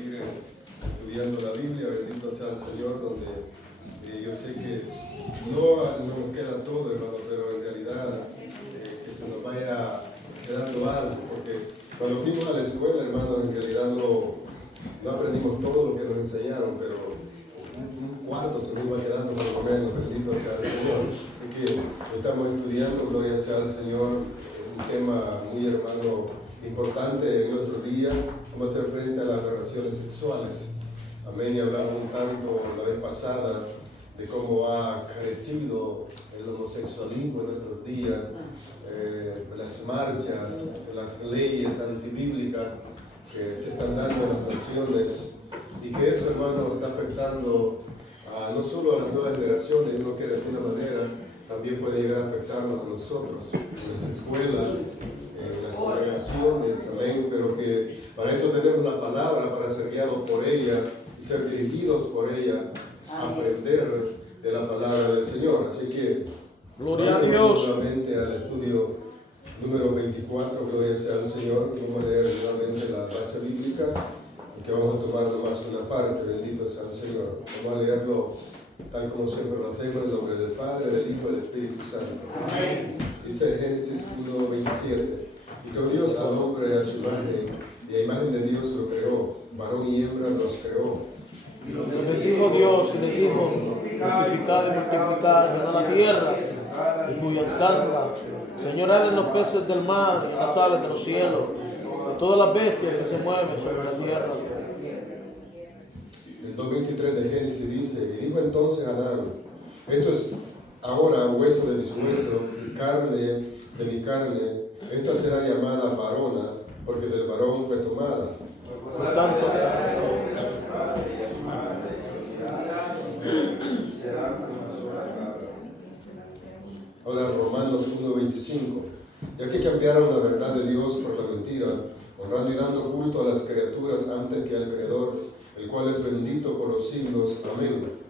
Estudiando la Biblia, bendito sea el Señor, donde yo sé que no nos queda todo, hermano, pero en realidad que se nos vaya quedando algo, porque cuando fuimos a la escuela, hermano, en realidad no aprendimos todo lo que nos enseñaron, pero un cuarto se nos iba quedando por lo menos, bendito sea el Señor. Porque estamos estudiando, gloria sea al Señor, es un tema muy, hermano, importante en nuestro día, cómo hacer frente a las relaciones sexuales. Amén, y hablamos un tanto la vez pasada de cómo ha crecido el homosexualismo en nuestros días, las marchas, las leyes antibíblicas que se están dando en las naciones, y que eso, hermano, está afectando no solo a las nuevas generaciones, sino que de alguna manera también puede llegar a afectarnos a nosotros, en las escuelas, en las congregaciones, amén, pero que para eso tenemos la palabra, para ser guiados por ella y ser dirigidos por ella, aprender de la palabra del Señor. Así que, gloria a Dios. Nuevamente al estudio número 24, gloria sea al Señor. Vamos a leer nuevamente la base bíblica, que vamos a tomar nomás una parte, bendito sea el Señor. Vamos a leerlo tal como siempre lo hacemos, en nombre del Padre, del Hijo y del Espíritu Santo. Amén. Dice Génesis 1:27. Y creó Dios al hombre a su imagen, y a imagen de Dios lo creó, varón y hembra los creó. Y lo bendijo Dios y le dijo: multiplicad y multiplicad, llenad la tierra y multiplicadla. Señorad en los peces del mar, en las aves de los cielos, de todas las bestias que se mueven sobre la tierra. El 2:23 de Génesis dice: y dijo entonces Adán: esto es ahora hueso de mis huesos y carne de mi carne, esta será llamada varona, porque del varón fue tomada. Por tanto, ahora Romanos 1:25. Ya que cambiaron la verdad de Dios por la mentira, honrando y dando culto a las criaturas antes que al Creador, el cual es bendito por los siglos. Amén.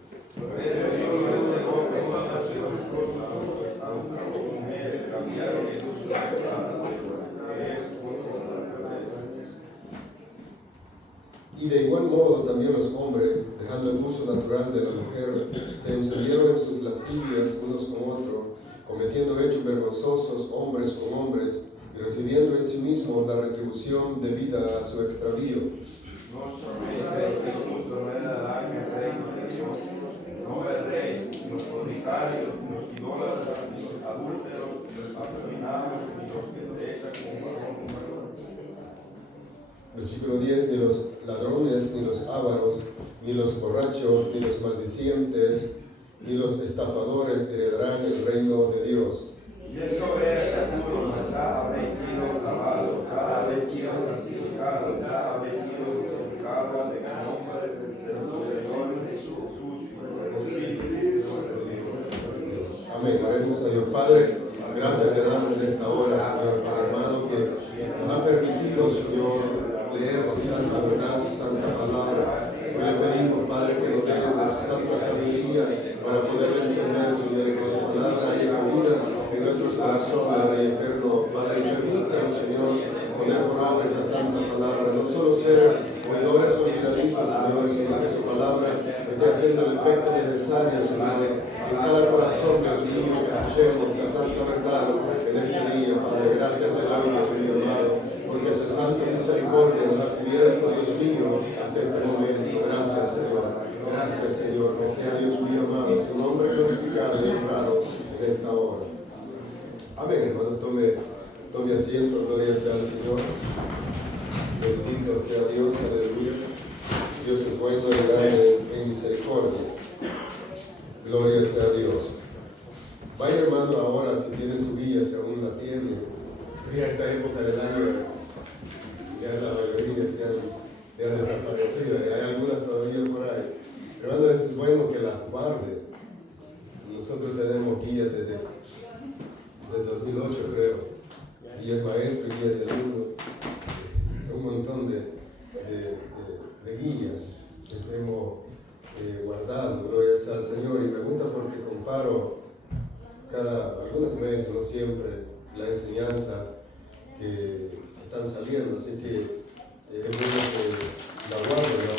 Y de igual modo también los hombres, dejando el uso natural de la mujer, se encendieron en sus lascivias unos con otros, cometiendo hechos vergonzosos hombres con hombres, y recibiendo en sí mismos la retribución debida a su extravío. No sabéis que justo no heredarán el reino de Dios. No erréis, ni los fornicarios, ni los idólatras, ni los adúlteros, ni los afeminados, ni los que se echan con varón. Versículo 10, ni los ladrones, ni los ávaros, ni los borrachos, ni los maldicientes, ni los estafadores heredarán el reino de Dios. Y esto es seguro, pues ya habéis sido lavados, ya habéis sido santificados, ya habéis sido glorificados en el nombre de nuestro Señor Jesús y por el Espíritu de Dios. Amén. Oremos a Dios. Padre, gracias te damos en esta hora, Señor, Padre hermano, que nos ha permitido, Señor, leer su santa verdad, su santa palabra. Hoy le pedimos, Padre, que nos dé de su santa sabiduría para poder entender, Señor, que su palabra haya cabida en nuestros corazones, Rey eterno. Padre, permítanos, Señor, poner por obra esta santa palabra, no solo ser oidores olvidadizos, Señor, sino que su palabra esté haciendo el efecto necesario, Señor, en cada corazón, Dios mío, que escuchemos esta santa verdad en este día. Padre, gracias le doy, Dios mío amado, porque su santa misericordia nos ha cubierto, Dios mío, hasta este momento. Gracias, Señor. Gracias, Señor. Que sea, Dios mío amado, su nombre glorificado y honrado en esta hora. Amén, hermano. Tome asiento. Gloria sea al Señor. Bendito sea Dios. Aleluya. Dios es bueno y grande en misericordia. Gloria sea a Dios. Vaya, hermano, ahora, si tiene su guía, si aún la tiene. Mira, esta época del año, ya la mayoría se han desaparecido, y hay algunas todavía por ahí. Hermano, es bueno que las guarde. Nosotros tenemos guías desde 2008, creo. Guías maestros, guías del mundo. Un montón de guías que hemos guardado. Gloria sea al Señor. Y me gusta porque comparo algunas veces, no siempre, la enseñanza que están saliendo, así que es bueno que la guarden,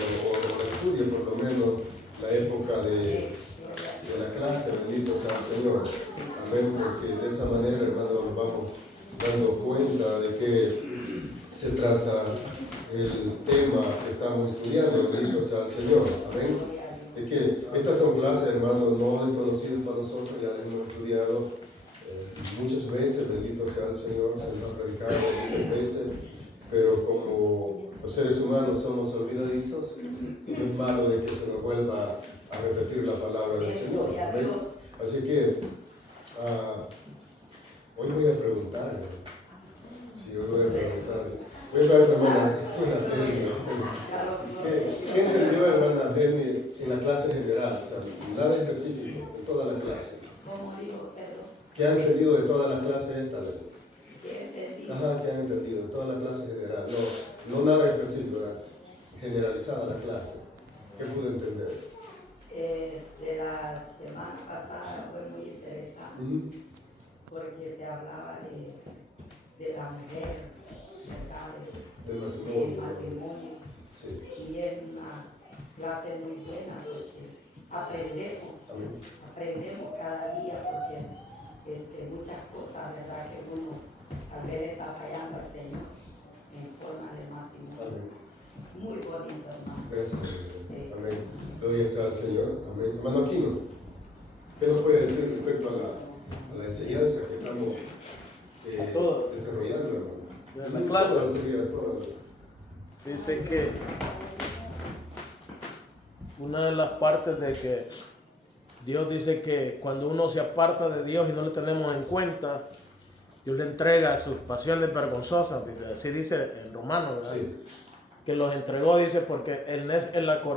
concluye por lo menos la época de la clase, bendito sea el Señor. Amén, porque de esa manera, hermano, nos vamos dando cuenta de qué se trata el tema que estamos estudiando, bendito sea el Señor. Amén. Es que estas son clases, hermano, no desconocidas para nosotros, ya las hemos estudiado muchas veces, bendito sea el Señor, se nos ha predicado muchas veces, pero como los seres humanos somos olvidadizos, no es malo de que se nos vuelva a repetir la palabra del Señor. Amén. Así que hoy voy a preguntar, sí, hoy voy a preguntar. Voy a preguntar a hermana Demi. ¿Qué entendió hermana Demi en la clase general? O sea, nada específico, en toda la clase. ¿Qué ha entendido de toda la clase esta? Ajá, ¿qué ha entendido de toda la clase general? No nada específico, ¿verdad? Generalizada la clase. ¿Qué pudo entender? De la semana pasada fue muy interesante, porque se hablaba de la mujer, ¿verdad? Del Del matrimonio. matrimonio. Sí. Y es una clase muy buena porque aprendemos cada día, porque muchas cosas, ¿verdad? Que uno tal vez está fallando al Señor en forma de matrimonio. Amén. Muy bonito, hermano. Gracias. Sí. Amén. Gloria sea al Señor. Amén. Hermano Aquino, ¿qué nos puede decir respecto a la enseñanza que estamos desarrollando, hermano? En la clase. Todo. Dice que una de las partes de que Dios dice que cuando uno se aparta de Dios y no le tenemos en cuenta, Dios le entrega sus pasiones vergonzosas, así dice en Romanos, ¿verdad? Sí. Que los entregó, dice, porque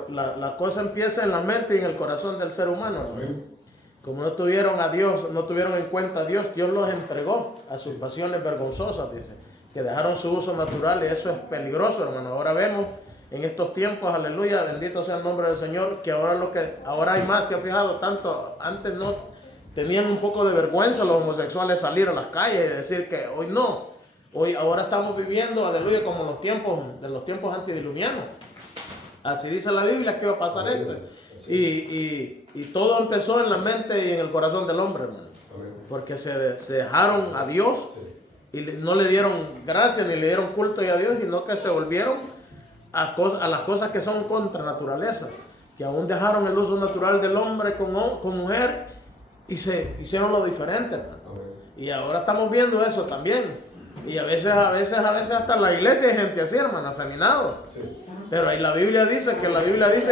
la cosa empieza en la mente y en el corazón del ser humano, ¿no? Amén. Como no tuvieron a Dios, no tuvieron en cuenta a Dios, Dios los entregó a sus pasiones vergonzosas, dice, que dejaron su uso natural, y eso es peligroso, hermano. Ahora vemos en estos tiempos, aleluya, bendito sea el nombre del Señor, que ahora hay más, se ha fijado tanto, antes no tenían un poco de vergüenza los homosexuales salir a las calles y decir que hoy no, ahora estamos viviendo, aleluya, como los tiempos antediluvianos. Así dice la Biblia que iba a pasar esto. Y todo empezó en la mente y en el corazón del hombre, hermano. Amén. Porque se dejaron a Dios Sí. y no le dieron gracia ni le dieron culto a Dios, sino que se volvieron a las cosas que son contra naturaleza, que aún dejaron el uso natural del hombre con mujer y se hicieron lo diferente, hermano. Amén. Y ahora estamos viendo eso también. Y a veces hasta en la iglesia hay gente así, hermano, afeminado. Sí. Pero ahí la Biblia dice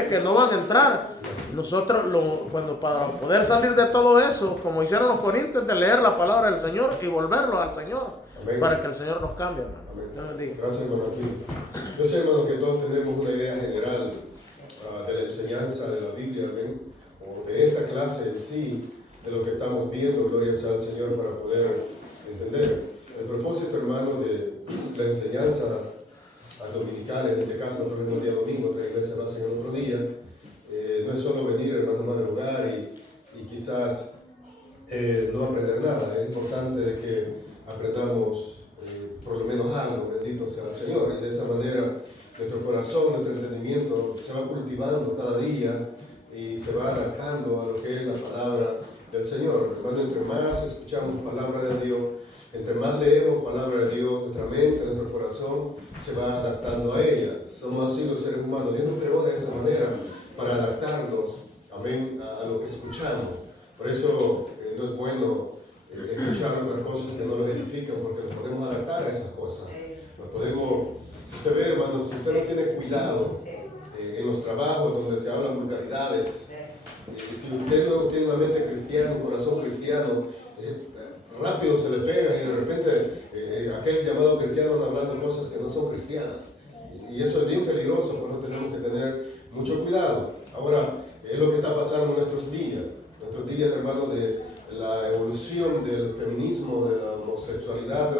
que no van a entrar. Nosotros, para poder salir de todo eso, como hicieron los corintios, de leer la palabra del Señor y volverlo al Señor. Amén. Para que el Señor nos cambie, hermano. Amén. Dios les bendiga. Gracias, hermano Aquino. Yo sé, hermano, que todos tenemos una idea general de la enseñanza de la Biblia, amén, o de esta clase en sí, de lo que estamos viendo, gloria sea al Señor, para poder entender. El propósito, hermano, de la enseñanza dominical, en este caso nosotros vemos el día domingo, otra iglesia lo hacen el otro día, no es solo venir, hermano, a madrugar y quizás no aprender nada. Es importante de que aprendamos por lo menos algo, bendito sea el Señor, y de esa manera nuestro corazón, nuestro entendimiento se va cultivando cada día y se va adaptando a lo que es la palabra del Señor. Hermano, entre más escuchamos palabra de Dios, entre más leemos palabra de Dios, nuestra mente, nuestro corazón se va adaptando a ella. Somos así los seres humanos. Dios nos creó de esa manera para adaptarnos, amén, a lo que escuchamos. Por eso no es bueno escuchar otras cosas que no nos edifican, porque nos podemos adaptar a esas cosas. Nos podemos, si usted ve, hermano, si usted no tiene cuidado en los trabajos donde se hablan vulgaridades, y si usted no tiene una mente cristiana, un corazón cristiano, rápido se le pega y de repente aquel llamado cristiano anda hablando cosas que no son cristianas. Y eso es bien peligroso, por eso tenemos que tener mucho cuidado. Ahora, es lo que está pasando en nuestros días, hermano, de la evolución del feminismo, de la homosexualidad,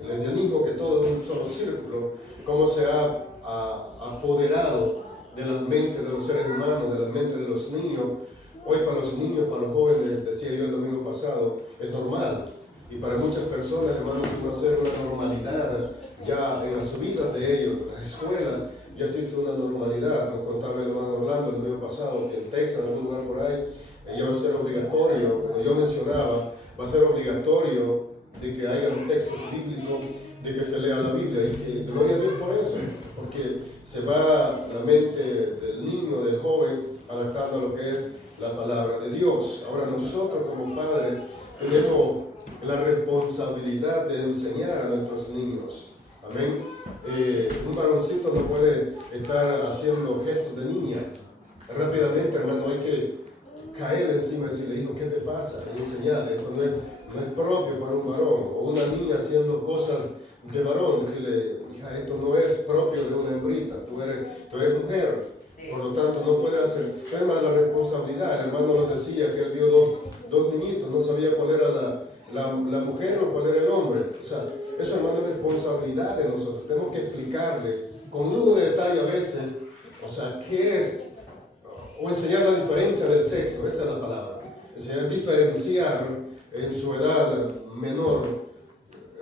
el lesbianismo, que todo es un solo círculo, cómo se ha apoderado de las mentes de los seres humanos, de las mentes de los niños. Hoy para los niños, para los jóvenes, decía yo el domingo pasado, es normal. Y para muchas personas, hermanos, va a ser una normalidad ya en las vidas de ellos, en las escuelas, ya se hizo una normalidad. Nos contaba el hermano Orlando el pasado, que en Texas, en algún lugar por ahí, ya va a ser obligatorio, como yo mencionaba, va a ser obligatorio de que haya un texto bíblico, de que se lea la Biblia, y que gloria a Dios por eso, porque se va la mente del niño, del joven, adaptando a lo que es la palabra de Dios. Ahora nosotros como padres tenemos la responsabilidad de enseñar a nuestros niños. Amén. Un varoncito no puede estar haciendo gestos de niña. Rápidamente, hermano, hay que caer encima y decirle, hijo, ¿qué te pasa? Y enseñarle, esto no es propio para un varón. O una niña haciendo cosas de varón, decirle, hija, esto no es propio de una hembrita, tú eres mujer, por lo tanto no puedes hacer. Además, la responsabilidad, el hermano nos decía que él vio dos niñitos, no sabía cuál era la mujer o cuál era el hombre. O sea, eso, hermano, es responsabilidad de nosotros. Tenemos que explicarle con lujo de detalle a veces, o sea, qué es, o enseñar la diferencia del sexo, esa es la palabra. Enseñar a diferenciar en su edad menor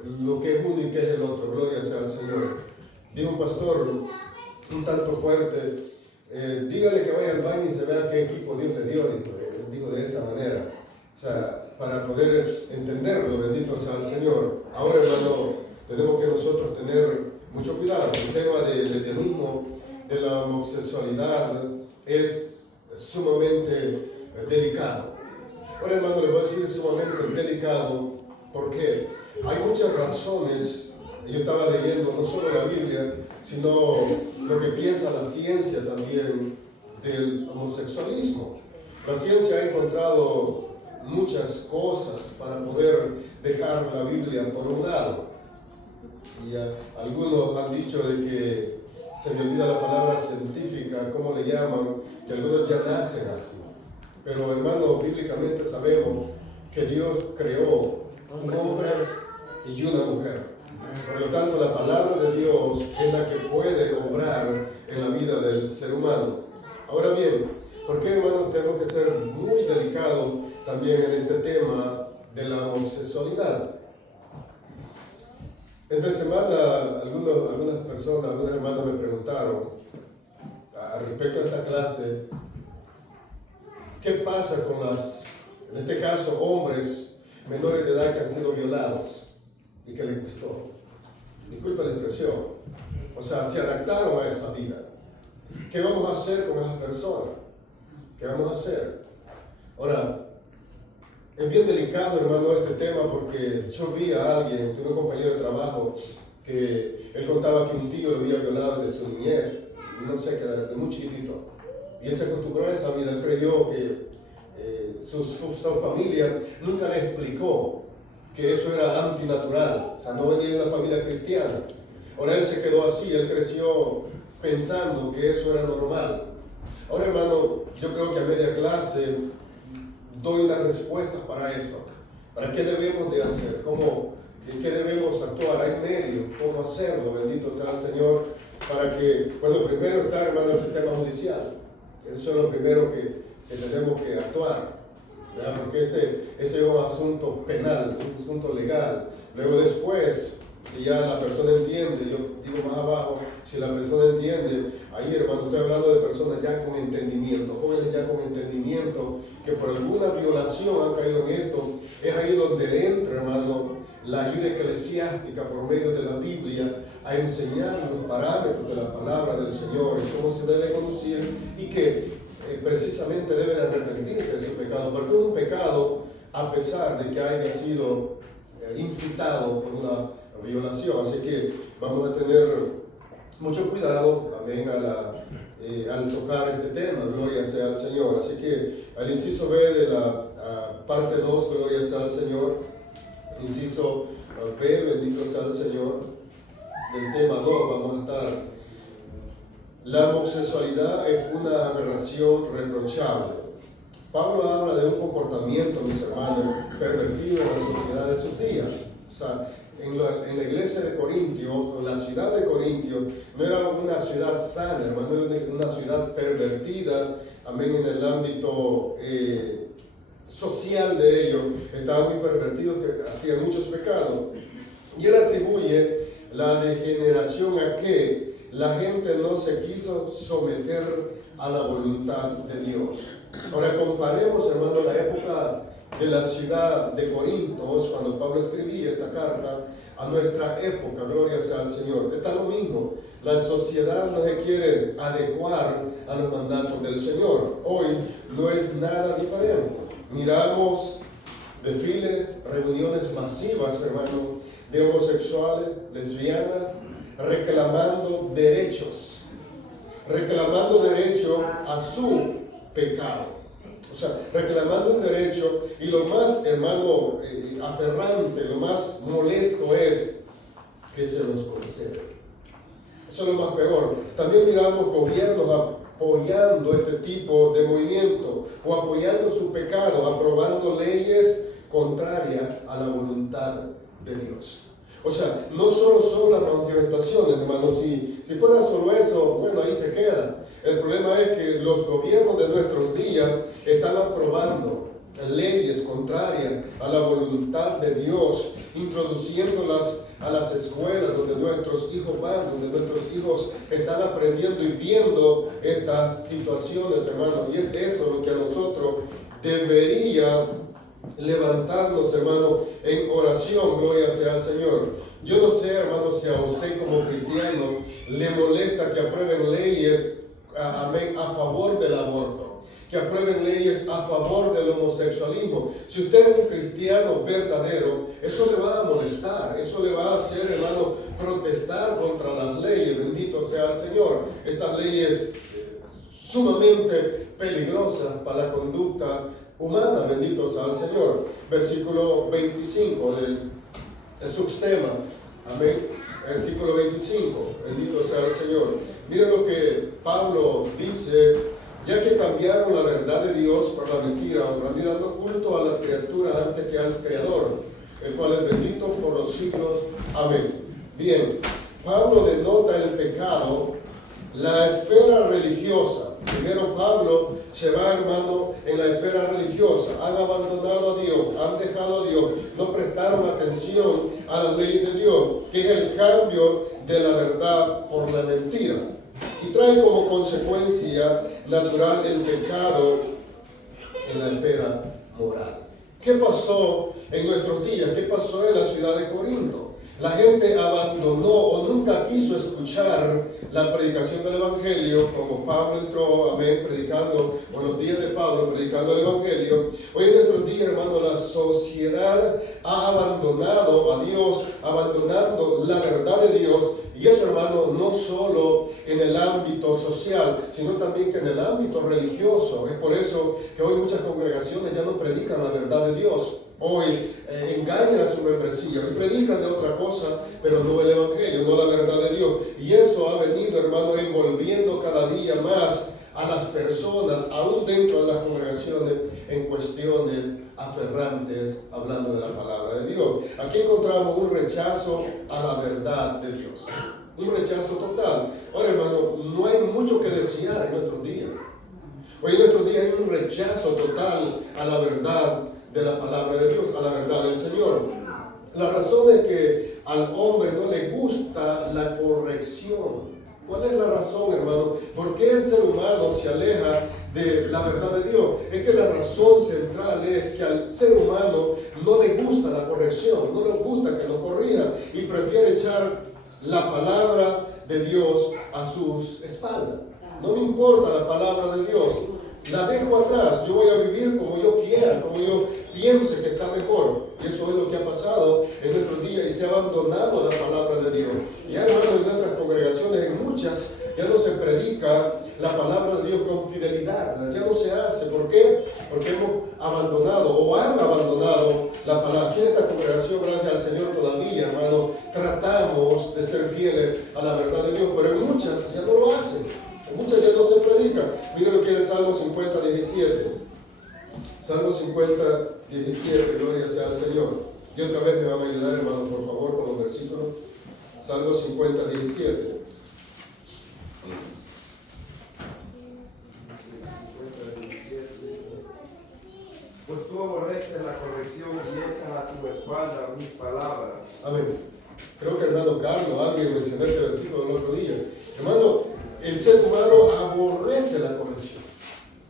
lo que es uno y qué es el otro. Gloria sea al Señor. Dijo un pastor un tanto fuerte, dígale que vaya al baño y se vea qué equipo Dios le dio, digo de esa manera. O sea, para poder entenderlo, bendito sea el Señor. Ahora, hermano, tenemos que nosotros tener mucho cuidado. El tema del lesbianismo, de la homosexualidad, es sumamente delicado. Ahora, hermano, les voy a decir sumamente delicado. ¿Por qué? Hay muchas razones. Yo estaba leyendo no solo la Biblia, sino lo que piensa la ciencia también del homosexualismo. La ciencia ha encontrado muchas cosas para poder dejar la Biblia por un lado. Y algunos han dicho de que se me olvida la palabra científica, ¿cómo le llaman? Que algunos ya nacen así. Pero, hermano, bíblicamente sabemos que Dios creó un hombre y una mujer. Por lo tanto, la palabra de Dios es la que puede obrar en la vida del ser humano. Ahora bien, ¿por qué, hermanos, tenemos que ser muy delicados también en este tema de la homosexualidad? Entre semana, algunas personas, algunos hermanos me preguntaron respecto a esta clase, ¿qué pasa con en este caso, hombres menores de edad que han sido violados y que les gustó? Disculpa la expresión. O sea, se adaptaron a esa vida. ¿Qué vamos a hacer con esas personas? ¿Qué vamos a hacer? Ahora, es bien delicado, hermano, este tema, porque yo vi a alguien, tuve un compañero de trabajo, que él contaba que un tío lo había violado desde su niñez, no sé, que desde muy chiquitito. Y él se acostumbró a esa vida, él creyó que su familia nunca le explicó que eso era antinatural, o sea, no venía de una familia cristiana. Ahora él se quedó así, él creció pensando que eso era normal. Ahora, hermano, yo creo que a media clase doy unas respuestas para eso. ¿Para qué debemos de hacer? ¿Qué debemos actuar? Hay medios, ¿cómo hacerlo? Bendito sea el Señor. Para que, bueno, primero está, hermano, el sistema judicial. Eso es lo primero que tenemos que actuar. ¿Verdad? Porque ese es un asunto penal, un asunto legal. Luego después, si ya la persona entiende, yo digo más abajo, si la persona entiende, ahí, hermano, estoy hablando de personas ya con entendimiento, jóvenes ya con entendimiento, que por alguna violación han caído en esto. Es ahí donde entra, hermano, la ayuda eclesiástica por medio de la Biblia a enseñar los parámetros de la palabra del Señor y cómo se debe conducir, y que precisamente deben arrepentirse de su pecado, porque es un pecado a pesar de que haya sido incitado por una violación. Así que vamos a tener mucho cuidado también al tocar este tema. Gloria sea al Señor. Así que al inciso B de la parte 2, gloria sea al Señor. Inciso B, bendito sea el Señor. Del tema 2 vamos a estar: la homosexualidad es una aberración reprochable. Pablo habla de un comportamiento, mis hermanos, pervertido en la sociedad de sus días. O sea, en la iglesia de Corintio, en la ciudad de Corintio, no era una ciudad sana, hermano, era una ciudad pervertida, amén, en el ámbito social de ellos. Estaban muy pervertidos, que hacían muchos pecados. Y él atribuye la degeneración a que la gente no se quiso someter a la voluntad de Dios. Ahora comparemos, hermano, la época de la ciudad de Corintios, cuando Pablo escribía esta carta, a nuestra época, gloria sea al Señor. Está lo mismo, la sociedad no se quiere adecuar a los mandatos del Señor. Hoy no es nada diferente. Miramos desfiles, reuniones masivas, hermano, de homosexuales, lesbianas, reclamando derechos a su pecado. O sea, reclamando un derecho, y lo más, hermano, aferrante, lo más molesto es que se los concede. Eso es lo más peor. También miramos gobiernos apoyando este tipo de movimiento o apoyando su pecado, aprobando leyes contrarias a la voluntad de Dios. O sea, no solo son las manifestaciones, hermano. Si fuera solo eso, bueno, ahí se queda. El problema es que los gobiernos de nuestros días están aprobando leyes contrarias a la voluntad de Dios, introduciéndolas a las escuelas donde nuestros hijos van, donde nuestros hijos están aprendiendo y viendo estas situaciones, hermano. Y es eso lo que a nosotros debería levantarnos, hermano, en oración. Gloria sea al Señor. Yo no sé, hermano, si a usted como cristiano le molesta que aprueben leyes a favor del aborto, que aprueben leyes a favor del homosexualismo. Si usted es un cristiano verdadero, eso le va a molestar, eso le va a hacer, hermano, protestar contra las leyes. Bendito sea el Señor. Estas leyes sumamente peligrosas para la conducta humana. Bendito sea el Señor. Versículo 25 del subtema. Amén. Versículo 25. Bendito sea el Señor. Miren lo que Pablo dice: ya que cambiaron la verdad de Dios por la mentira, honrando y dando culto a las criaturas antes que al Creador, el cual es bendito por los siglos. Amén. Bien, Pablo denota el pecado, la esfera religiosa. Primero Pablo se va, hermano, en la esfera religiosa. Han abandonado a Dios, han dejado a Dios, no prestaron atención a las leyes de Dios, que es el cambio de la verdad por la mentira. Y trae como consecuencia natural el pecado en la esfera moral. ¿Qué pasó en nuestros días? ¿Qué pasó en la ciudad de Corinto? La gente abandonó o nunca quiso escuchar la predicación del Evangelio, como Pablo entró, amén, predicando, o en los días de Pablo, predicando el Evangelio. Hoy en nuestros días, hermano, la sociedad ha abandonado a Dios, abandonando la verdad de Dios. Y eso, hermano, no solo en el ámbito social, sino también que en el ámbito religioso. Es por eso que hoy muchas congregaciones ya no predican la verdad de Dios. Hoy engañan a su membresía y predican de otra cosa, pero no el Evangelio, no la verdad de Dios. Y eso ha venido, hermano, envolviendo cada día más a las personas, aún dentro de las congregaciones, en cuestiones aferrantes, hablando de la palabra de Dios. Aquí encontramos un rechazo a la verdad de Dios, un rechazo total. Ahora, hermano, no hay mucho que desear en nuestros días. Hoy en nuestros días hay un rechazo total a la verdad de la palabra de Dios, a la verdad del Señor. La razón es que al hombre no le gusta la corrección. ¿Cuál es la razón, hermano? ¿Por qué el ser humano se aleja de la verdad de Dios? Es que la razón central es que al ser humano no le gusta la corrección, no le gusta que lo corrija y prefiere echar la palabra de Dios a sus espaldas. No me importa la palabra de Dios, la dejo atrás, yo voy a vivir como yo quiera, como yo piense que está mejor. Y eso es lo que ha pasado en nuestros días y se ha abandonado la palabra de Dios. Y hermano, en nuestras congregaciones, en muchas, ya no se predica la palabra de Dios con fidelidad, ya no se hace. ¿Por qué? Porque hemos abandonado o han abandonado la palabra. Aquí en esta congregación, gracias al Señor, todavía, hermano, tratamos de ser fieles a la verdad de Dios, pero en muchas ya no lo hacen. Muchas ya no se predican. Mira lo que es el Salmo 50, 17. Salmo 50, 17, gloria sea al Señor. Y otra vez me van a ayudar, hermano, por favor, con los versículos. Salmo 50, 17. Pues tú aborreces la corrección y echas a tu espalda mis palabras. Amén. Creo que hermano Carlos, alguien mencionó este versículo el otro día. Hermano, el ser humano aborrece la corrección.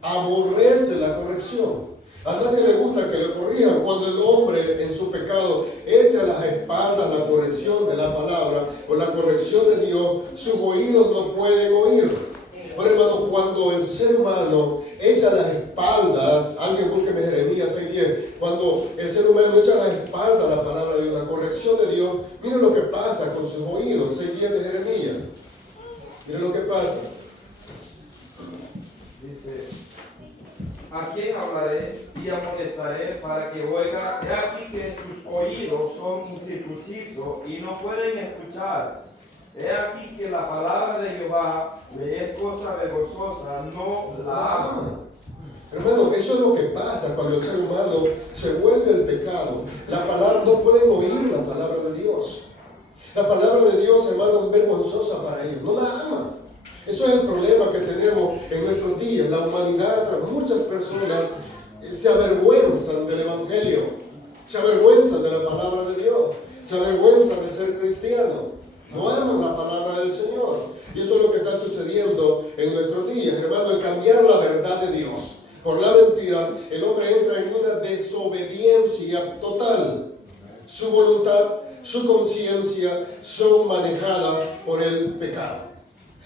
Aborrece la corrección. A nadie le gusta que le corrijan. Cuando el hombre en su pecado echa a las espaldas la corrección de la palabra o la corrección de Dios, sus oídos no pueden oír. Bueno, hermano, cuando el ser humano echa las espaldas, alguien búsqueme Jeremías 6:10, cuando el ser humano echa las espaldas a la palabra de Dios, la corrección de Dios, miren lo que pasa con sus oídos, 6:10 de Jeremías. Miren lo que pasa. Dice, ¿a quién hablaré y amonestaré para que oiga? He aquí que sus oídos son incircuncisos y no pueden escuchar. He aquí que la palabra de Jehová le es cosa vergonzosa, no la ama. Hermano, eso es lo que pasa cuando el ser humano se vuelve al pecado. La palabra, no pueden oír la palabra de Dios. La palabra de Dios, hermano, es vergonzosa para ellos. No la aman. Eso es el problema que tenemos en nuestros días. La humanidad, muchas personas se avergüenzan del Evangelio. Se avergüenzan de la palabra de Dios. Se avergüenzan de ser cristiano. No aman la palabra del Señor. Y eso es lo que está sucediendo en nuestros días. Hermano, el cambiar la verdad de Dios por la mentira, el hombre entra en una desobediencia total. Su voluntad, su conciencia son manejadas por el pecado.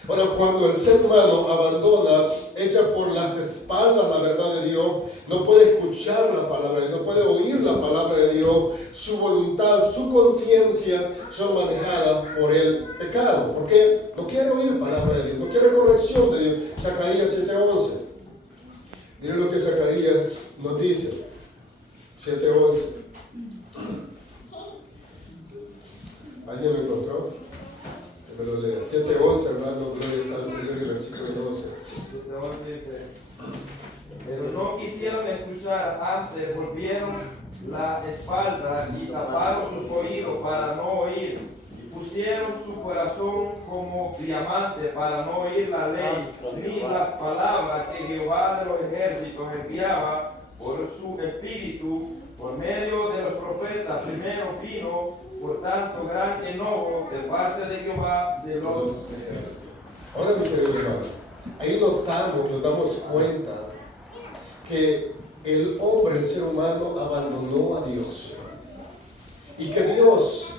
Ahora, cuando el ser humano abandona, echa por las espaldas la verdad de Dios, no puede escuchar la palabra de Dios, no puede oír la palabra de Dios, su voluntad, su conciencia son manejadas por el pecado. Porque no quiere oír palabra de Dios, no quiere corrección de Dios. Zacarías 7:11. Miren lo que Zacarías nos dice. 7:11. ¿Alguien lo encontró? Me lo lea. 7:11, hermano, gloria al Señor, y versículo 12. 7:11 dice, pero no quisieron escuchar, antes volvieron la espalda y taparon sus oídos para no oír, y pusieron su corazón como diamante para no oír la ley, ni las palabras que Jehová de los ejércitos enviaba por su espíritu, por medio de los profetas. Primero vino por tanto gran enojo de parte de Jehová de los ejércitos. Ahora, mi querido hermano, ahí nos damos cuenta que el hombre, el ser humano, abandonó a Dios. Y que Dios,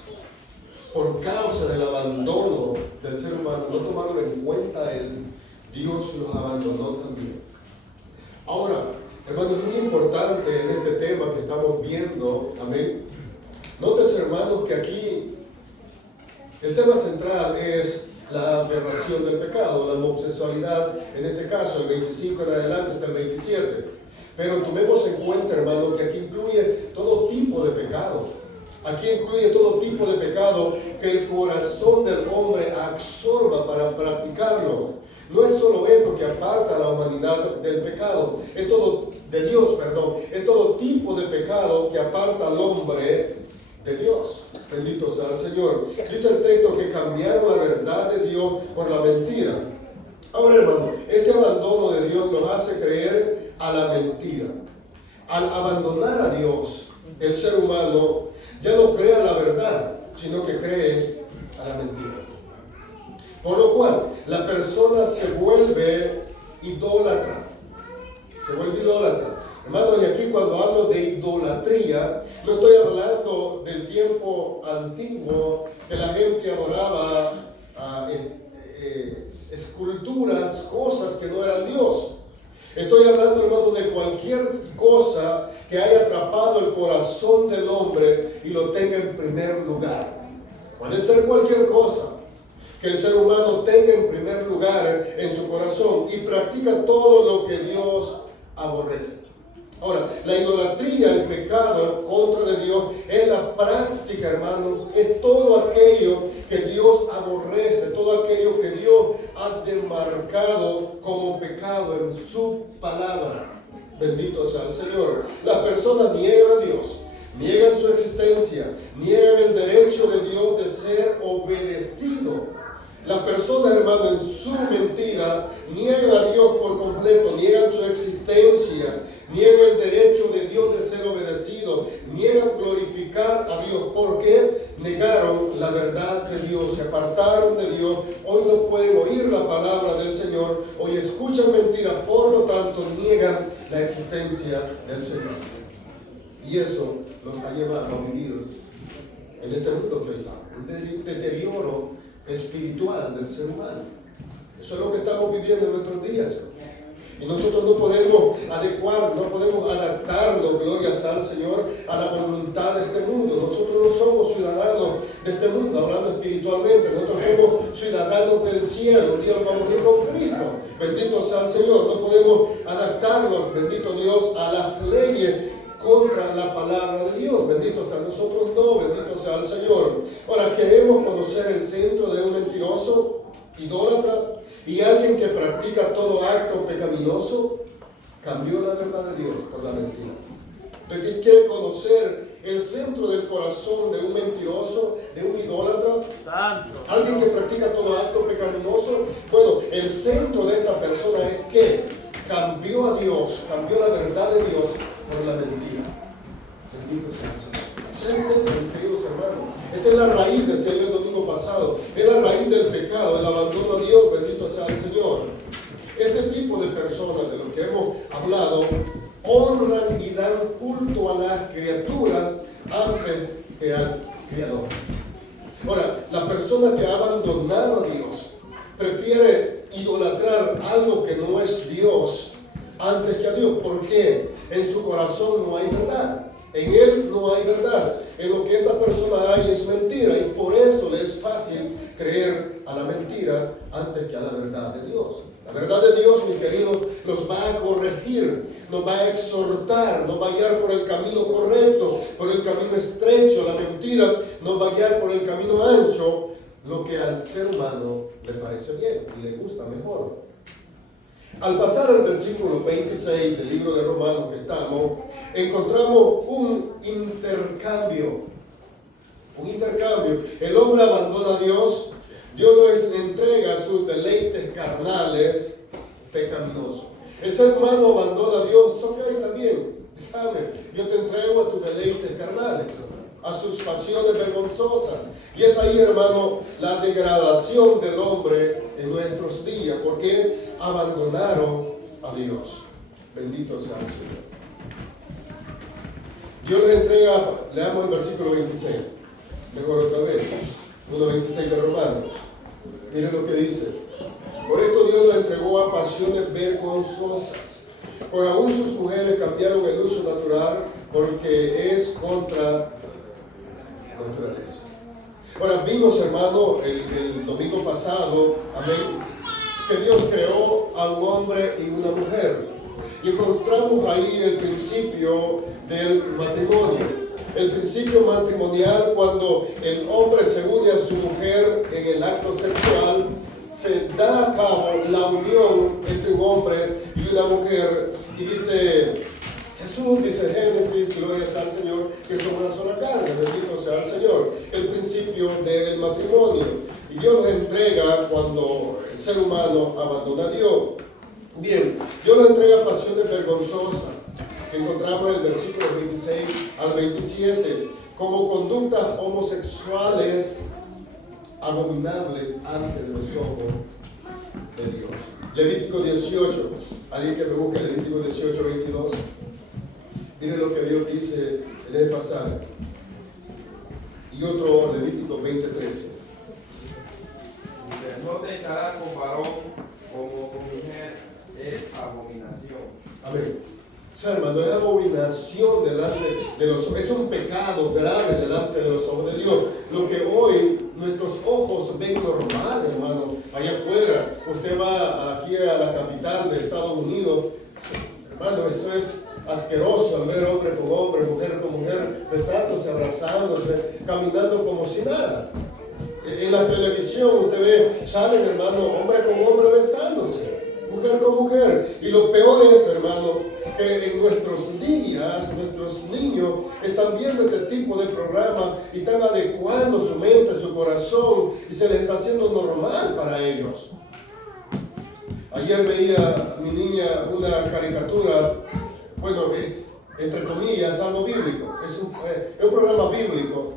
por causa del abandono del ser humano, no tomaron en cuenta a él, Dios los abandonó también. Ahora, hermano, es muy importante en este tema que estamos viendo, amén. Nótese, hermanos, que aquí el tema central es la aberración del pecado, la homosexualidad, en este caso, el 25 en adelante hasta el 27. Pero tomemos en cuenta, hermano, que aquí incluye todo tipo de pecado. Aquí incluye todo tipo de pecado que el corazón del hombre absorba para practicarlo. No es solo esto que aparta a la humanidad del pecado, es todo, de Dios, perdón, es todo tipo de pecado que aparta al hombre de Dios. Bendito sea el Señor. Dice el texto que cambiaron la verdad de Dios por la mentira. Ahora, hermano, este abandono de Dios nos hace creer a la mentira. Al abandonar a Dios, el ser humano ya no cree a la verdad, sino que cree a la mentira. Por lo cual, la persona se vuelve idólatra. Se vuelve idólatra. Hermano, y aquí cuando hablo de idolatría, no estoy hablando del tiempo antiguo que la gente adoraba esculturas, cosas que no eran Dios. Estoy hablando, hermano, de cualquier cosa que haya atrapado el corazón del hombre y lo tenga en primer lugar. Puede ser cualquier cosa que el ser humano tenga en primer lugar en su corazón y practica todo lo que Dios aborrece. Ahora, la idolatría, el pecado contra de Dios, es la práctica, hermano, es todo aquello que Dios aborrece, todo aquello que Dios ha demarcado como pecado en su palabra. Bendito sea el Señor. Las personas niegan a Dios, niegan su existencia, niegan el derecho de Dios de ser obedecido. Las personas, hermano, en su mentira, niegan a Dios por completo, niegan su existencia, niegan el derecho de Dios de ser obedecido, niegan glorificar a Dios, porque negaron la verdad de Dios, se apartaron de Dios, hoy no pueden oír Biblia, por lo tanto niegan la existencia del Señor. Y eso los ha llevado a vivir en este mundo que está, un deterioro espiritual del ser humano. Eso es lo que estamos viviendo en nuestros días. Y nosotros no podemos adecuar, no podemos adaptarnos, glorias al Señor, a la voluntad de este mundo. Nosotros no somos ciudadanos de este mundo, hablando espiritualmente. Nosotros somos ciudadanos del cielo. Un día nos vamos a ir con Cristo. Bendito sea el Señor. No podemos adaptarnos, bendito Dios, a las leyes contra la palabra de Dios. Bendito sea nosotros, no, bendito sea el Señor. Ahora, queremos conocer el centro de un mentiroso, idólatra, y alguien que practica todo acto pecaminoso. Cambió la verdad de Dios por la mentira. Usted quiere conocer el centro del corazón de un mentiroso, de un idólatra, alguien que practica todo acto pecaminoso. Bueno, el centro de esta persona es que cambió a Dios, cambió la verdad de Dios por la mentira. Bendito sea el Señor. Ese es el centro, mis queridos hermanos. Esa es la raíz, decía yo el domingo pasado. Es la raíz del pecado, el abandono a Dios. Bendito sea el Señor. Este tipo de personas de los que hemos hablado honran y dan culto a las criaturas antes que al Creador. Ahora, la persona que ha abandonado a Dios prefiere idolatrar algo que no es Dios antes que a Dios. ¿Por qué? En su corazón no hay verdad. En él no hay verdad. En lo que esta persona hay es mentira. Y por eso le es fácil creer a la mentira antes que a la verdad de Dios. La verdad de Dios, mi querido, nos va a corregir, nos va a exhortar, nos va a guiar por el camino correcto, por el camino estrecho. La mentira nos va a guiar por el camino ancho, lo que al ser humano le parece bien y le gusta mejor. Al pasar al versículo 26 del libro de Romanos que estamos, encontramos un intercambio. Un intercambio. El hombre abandona a Dios, Dios le entrega sus deleites carnales pecaminosos. El ser humano abandona a Dios, ok, está bien, déjame, yo te entrego a tus deleites carnales, a sus pasiones vergonzosas. Y es ahí, hermano, la degradación del hombre en nuestros días, porque abandonaron a Dios. Bendito sea el Señor. Dios les entrega, leamos el versículo 26, mejor otra vez, 1:26 de Romanos. Miren lo que dice. Por esto Dios los entregó a pasiones vergonzosas, pues aún sus mujeres cambiaron el uso natural porque es contra naturaleza. Ahora vimos, hermano, el domingo pasado, amén, que Dios creó a un hombre y una mujer. Y encontramos ahí el principio del matrimonio. El principio matrimonial, cuando el hombre se une a su mujer en el acto sexual, se da a cabo la unión entre un hombre y una mujer. Y dice Jesús, dice Génesis, gloria sea al Señor, que son una sola carne, bendito sea el Señor. El principio del matrimonio. Y Dios los entrega cuando el ser humano abandona a Dios. Bien, Dios les entrega pasiones vergonzosas, que encontramos en el versículo 26 al 27, como conductas homosexuales abominables ante los ojos de Dios. Levítico 18, alguien que me busque Levítico 18, 22. Miren lo que Dios dice en el pasaje. Y otro, Levítico 20, 13. No te echarás con varón como con mujer, es abominación. Amén. O sea, hermano, es abominación delante de los ojos. Es un pecado grave delante de los ojos de Dios. Lo que hoy nuestros ojos ven normal, hermano. Allá afuera, usted va aquí a la capital de Estados Unidos, hermano, eso es asqueroso al ver hombre con hombre, mujer con mujer, besándose, abrazándose, caminando como si nada. En la televisión usted ve, salen, hermano, hombre con hombre besándose, mujer con mujer. Y lo peor es, hermano, que en nuestros días, nuestros niños están viendo este tipo de programa y están adecuando su mente, su corazón, y se les está haciendo normal para ellos. Ayer veía mi niña una caricatura, bueno, entre comillas, algo bíblico, es un programa bíblico,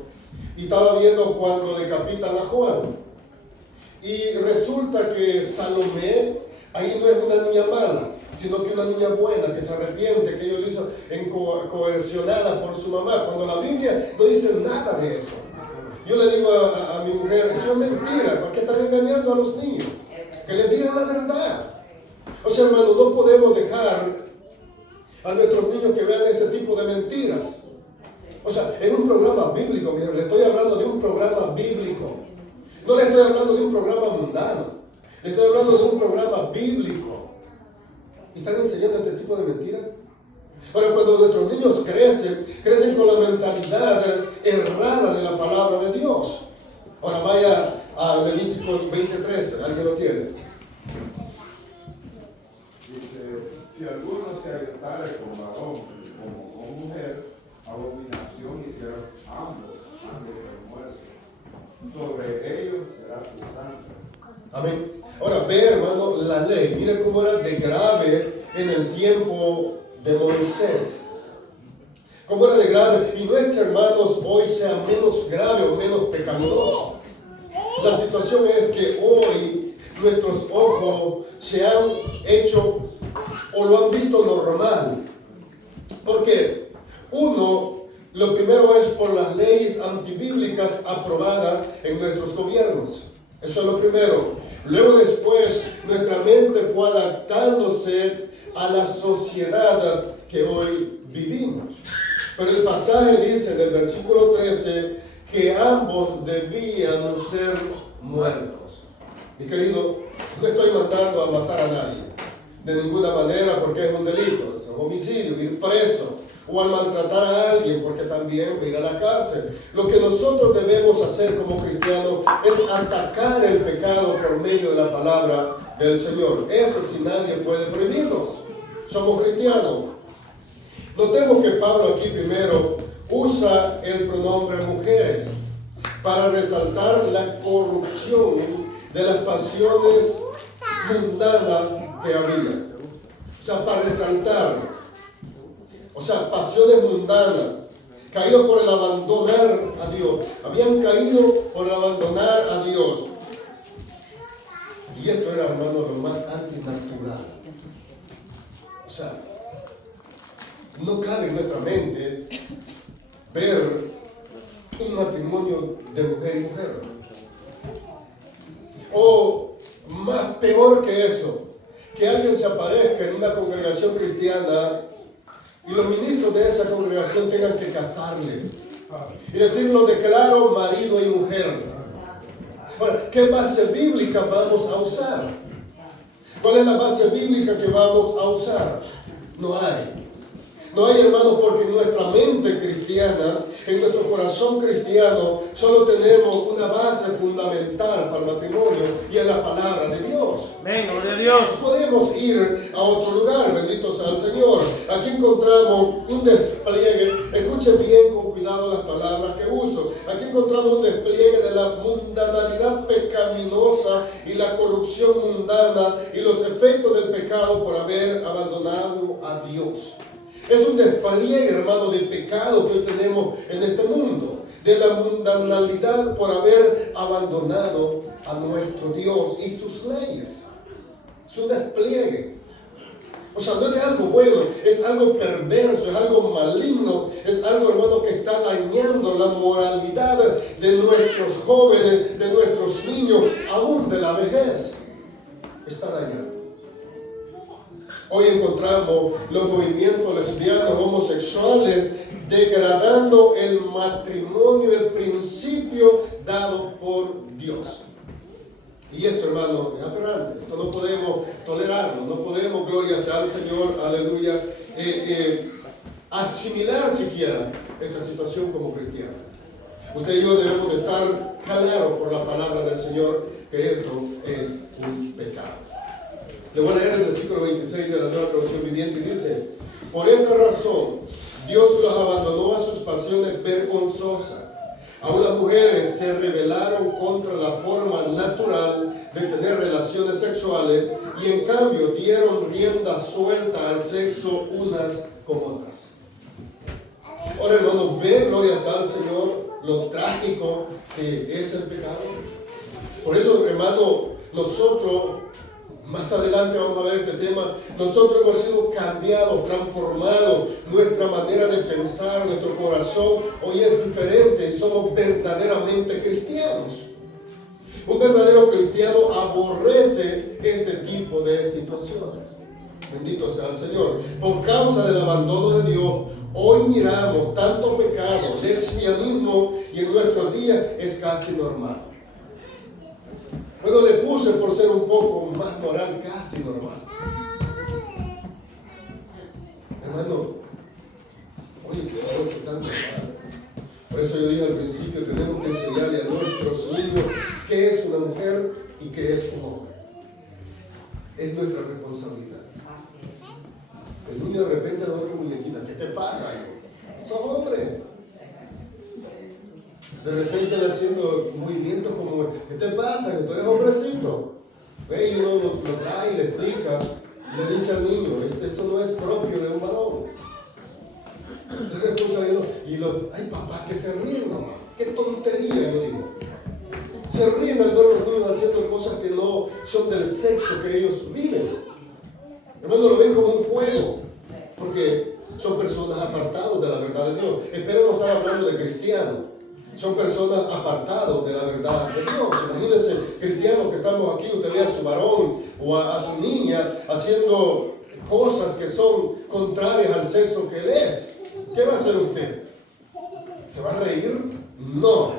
y estaba viendo cuando decapitan a Juan. Y resulta que Salomé ahí no es una niña mala, sino que una niña buena que se arrepiente, que ella lo hizo coercionada por su mamá, cuando la Biblia no dice nada de eso. Yo le digo a mi mujer, eso es mentira, porque están engañando a los niños, que les digan la verdad. O sea, hermano, no podemos dejar a nuestros niños que vean ese tipo de mentiras. O sea, es un programa bíblico, mi hermano. Le estoy hablando de un programa bíblico. No le estoy hablando de un programa mundano. Le estoy hablando de un programa bíblico. ¿Y están enseñando este tipo de mentiras? Ahora, cuando nuestros niños crecen con la mentalidad errada de la palabra de Dios. Ahora vaya a Levíticos 23, ¿alguien lo tiene? Dice, si alguno se ayuntare con varón como con mujer, abominación hicieron ambos antes de muerte. Sobre ellos será su sangre. Amén. Ahora ve, hermano, la ley. Mira cómo era de grave en el tiempo de Moisés. Cómo era de grave. Y no es que, hermanos, hoy sea menos grave o menos pecaminoso. La situación es que hoy nuestros ojos se han hecho o lo han visto normal. ¿Por qué? Uno, lo primero es por las leyes antibíblicas aprobadas en nuestros gobiernos. Eso es lo primero. Luego después, nuestra mente fue adaptándose a la sociedad que hoy vivimos. Pero el pasaje dice en el versículo 13 que ambos debían ser muertos. Mi querido, no estoy mandando a matar a nadie, de ninguna manera, porque es un delito, es un homicidio, ir preso, o al maltratar a alguien, porque también va a ir a la cárcel. Lo que nosotros debemos hacer como cristianos es atacar el pecado por medio de la palabra del Señor. Eso sí nadie puede prohibirnos. Somos cristianos. Notemos que Pablo aquí primero usa el pronombre mujeres para resaltar la corrupción de las pasiones mundanas que había. O sea, para resaltar. O sea, pasiones mundanas, caídos por el abandonar a Dios. Habían caído por el abandonar a Dios. Y esto era, hermano, lo más antinatural. O sea, no cabe en nuestra mente ver un matrimonio de mujer y mujer. O más peor que eso, que alguien se aparezca en una congregación cristiana y los ministros de esa congregación tengan que casarle y decir, lo declaro marido y mujer. Ahora, ¿qué base bíblica vamos a usar? ¿Cuál es la base bíblica que vamos a usar? No hay. No hay, hermano, porque en nuestra mente cristiana, en nuestro corazón cristiano, solo tenemos una base fundamental para el matrimonio y es la palabra de Dios. Amén, gloria a Dios. Podemos ir a otro lugar, bendito sea el Señor. Aquí encontramos un despliegue, escuchen bien con cuidado las palabras que uso. Aquí encontramos un despliegue de la mundanalidad pecaminosa y la corrupción mundana y los efectos del pecado por haber abandonado a Dios. Es un despliegue, hermano, del pecado que hoy tenemos en este mundo, de la mundanalidad por haber abandonado a nuestro Dios y sus leyes. Es un despliegue. O sea, no es algo bueno, es algo perverso, es algo maligno, es algo, hermano, que está dañando la moralidad de nuestros jóvenes, de nuestros niños, aún de la vejez. Está dañando. Hoy encontramos los movimientos lesbianos, homosexuales, degradando el matrimonio, el principio dado por Dios. Y esto, hermano, es aferrante. Esto no podemos tolerarlo, no podemos, gloria sea al Señor, aleluya, asimilar siquiera esta situación como cristianos. Usted y yo debemos de estar claros por la palabra del Señor que esto es un pecado. Le voy a leer el versículo 26 de la Nueva Traducción Viviente y dice: por esa razón Dios los abandonó a sus pasiones vergonzosas. Aún las mujeres se rebelaron contra la forma natural de tener relaciones sexuales y en cambio dieron rienda suelta al sexo unas con otras. Ahora, hermanos, ve, gloria sea al Señor, lo trágico que es el pecado. Por eso, hermano, nosotros Más adelante vamos a ver este tema. Nosotros hemos sido cambiados, transformados. Nuestra manera de pensar, nuestro corazón hoy es diferente. Somos verdaderamente cristianos. Un verdadero cristiano aborrece este tipo de situaciones. Bendito sea el Señor. Por causa del abandono de Dios, hoy miramos tanto pecado, lesbianismo, y en nuestros días es casi normal. Bueno, le puse por ser un poco más moral, casi normal. Hermano, oye, ¿sabes qué tan normal? Por eso yo dije al principio, tenemos que enseñarle a nuestros niños qué es una mujer y qué es un hombre. Es nuestra responsabilidad. El niño de repente da una muñequita. ¿Qué te pasa, hijo? Sos hombre. De repente le haciendo movimientos como, ¿qué te pasa? Tú eres hombrecito. Ve, y uno lo trae y le explica, y le dice al niño, esto no es propio de un varón. Es responsabilidad. Y ay papá, que se ríen nomás. Qué tontería, yo digo. Se ríen al ver los niños haciendo cosas que no son del sexo que ellos viven. Hermano, lo ven como un juego, porque son personas apartados de la verdad de Dios. Espero no estar hablando de cristianos. Son personas apartados de la verdad de Dios. Imagínense, cristianos que estamos aquí, usted ve a su varón o a su niña haciendo cosas que son contrarias al sexo que él es. ¿Qué va a hacer usted? ¿Se va a reír? No.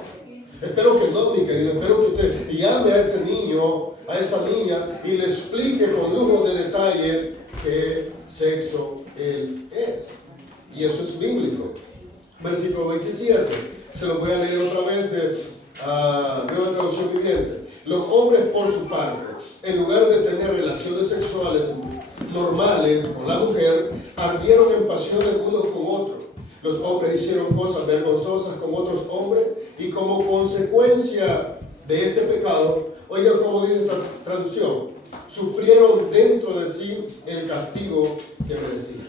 Espero que no, mi querido. Espero que usted llame a ese niño, a esa niña, y le explique con lujo de detalle qué sexo él es. Y eso es bíblico. Versículo 27. Se lo voy a leer otra vez de Nueva Traducción Viviente. Los hombres, por su parte, en lugar de tener relaciones sexuales normales con la mujer, ardieron en pasiones unos con otros. Los hombres hicieron cosas vergonzosas con otros hombres y como consecuencia de este pecado, oigan cómo dice esta traducción, sufrieron dentro de sí el castigo que merecían.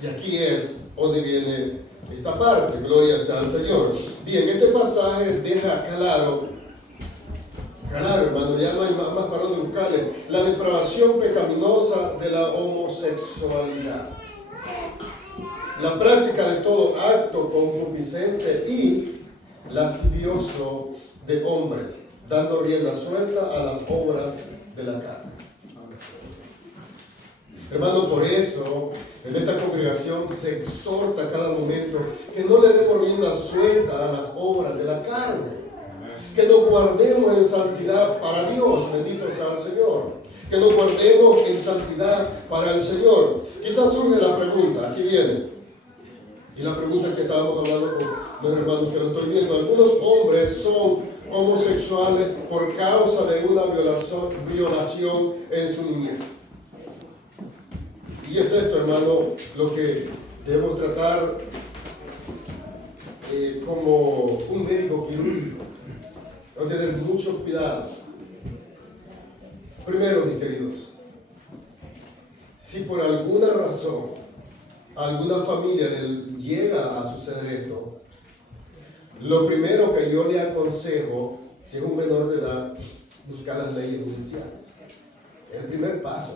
Y aquí es donde viene esta parte, gloria sea al Señor. Bien, este pasaje deja claro, hermano, ya no hay más para dónde buscarle, la depravación pecaminosa de la homosexualidad. La práctica de todo acto concupiscente y lascivioso de hombres, dando rienda suelta a las obras de la carne. Hermano, por eso en esta congregación se exhorta a cada momento que no le demos rienda suelta a las obras de la carne, que nos guardemos en santidad para Dios, bendito sea el Señor, que nos guardemos en santidad para el Señor. Quizás surge la pregunta, aquí viene, y la pregunta que estábamos hablando con los hermanos que lo estoy viendo, algunos hombres son homosexuales por causa de una violación en su niñez. Y es esto, hermano, lo que debemos tratar como un médico quirúrgico. Debemos tener mucho cuidado. Primero, mis queridos, si por alguna razón a alguna familia le llega a suceder esto, lo primero que yo le aconsejo, si es un menor de edad, buscar las leyes judiciales. Es el primer paso.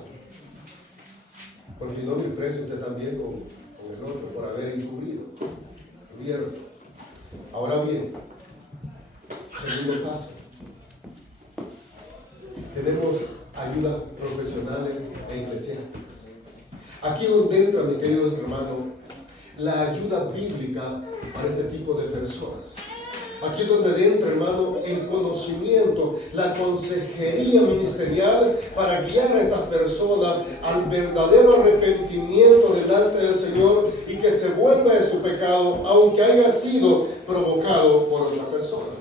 Porque no me preso usted también con el otro por haber encubierto. Ahora bien, segundo paso. Tenemos ayudas profesionales e eclesiásticas. Aquí es donde entra, mis queridos hermanos, la ayuda bíblica para este tipo de personas. Aquí es donde entra, hermano, el conocimiento, la consejería ministerial para guiar a estas personas al verdadero arrepentimiento delante del Señor y que se vuelva de su pecado, aunque haya sido provocado por otra persona.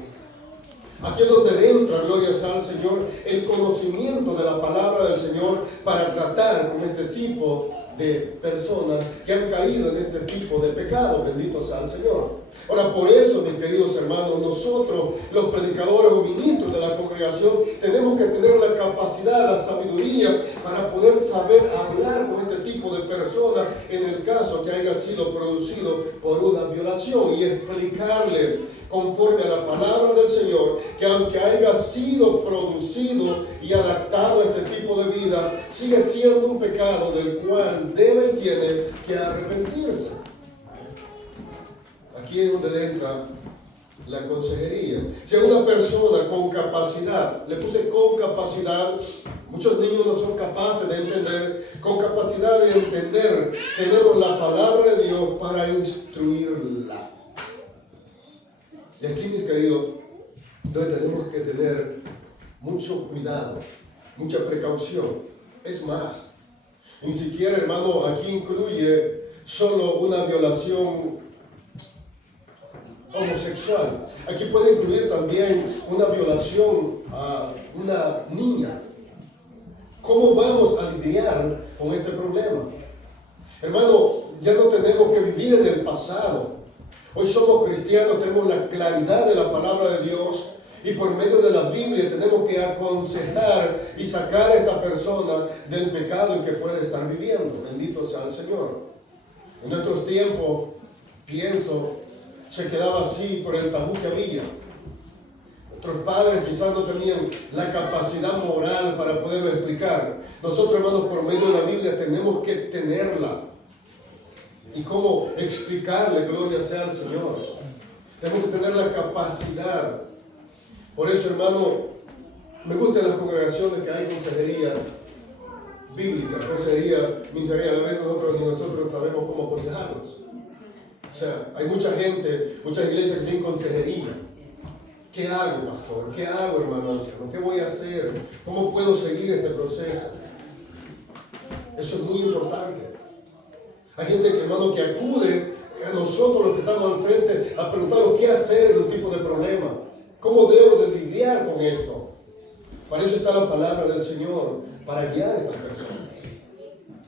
Aquí es donde entra, gloria sea al Señor, el conocimiento de la palabra del Señor para tratar con este tipo de personas que han caído en este tipo de pecado. Bendito sea el Señor. Ahora, por eso, mis queridos hermanos, nosotros, los predicadores o ministros de la congregación, tenemos que tener la capacidad, la sabiduría para poder saber hablar con este tipo de personas en el caso que haya sido producido por una violación y explicarle conforme a la palabra del Señor, que aunque haya sido producido y adaptado a este tipo de vida, sigue siendo un pecado del cual debe y tiene que arrepentirse. Aquí es donde entra la consejería. Si es una persona con capacidad, le puse con capacidad, muchos niños no son capaces de entender, con capacidad de entender, tenemos la palabra de Dios para instruirla. Y aquí, mis queridos, entonces tenemos que tener mucho cuidado, mucha precaución. Es más, ni siquiera, hermano, aquí incluye solo una violación homosexual. Aquí puede incluir también una violación a una niña. ¿Cómo vamos a lidiar con este problema? Hermano, ya no tenemos que vivir en el pasado. Hoy somos cristianos, tenemos la claridad de la palabra de Dios y por medio de la Biblia tenemos que aconsejar y sacar a esta persona del pecado en que puede estar viviendo. Bendito sea el Señor. En nuestros tiempos, pienso, se quedaba así por el tabú que había. Nuestros padres quizás no tenían la capacidad moral para poderlo explicar. Nosotros, hermanos, por medio de la Biblia tenemos que tenerla. ¿Y cómo explicarle? Gloria sea al Señor. Tenemos que tener la capacidad. Por eso, hermano, me gustan las congregaciones que hay consejería bíblica, consejería ministerial. A veces nosotros sabemos cómo aconsejarlos. O sea, hay mucha gente, muchas iglesias que tienen consejería. ¿Qué hago, pastor? ¿Qué hago, hermano anciano? ¿Qué voy a hacer? ¿Cómo puedo seguir este proceso? Eso es muy importante. Hay gente que, hermano, que acude a nosotros los que estamos al frente a preguntarnos qué hacer en un tipo de problema. ¿Cómo debo de lidiar con esto? Para eso está la palabra del Señor, para guiar a estas personas.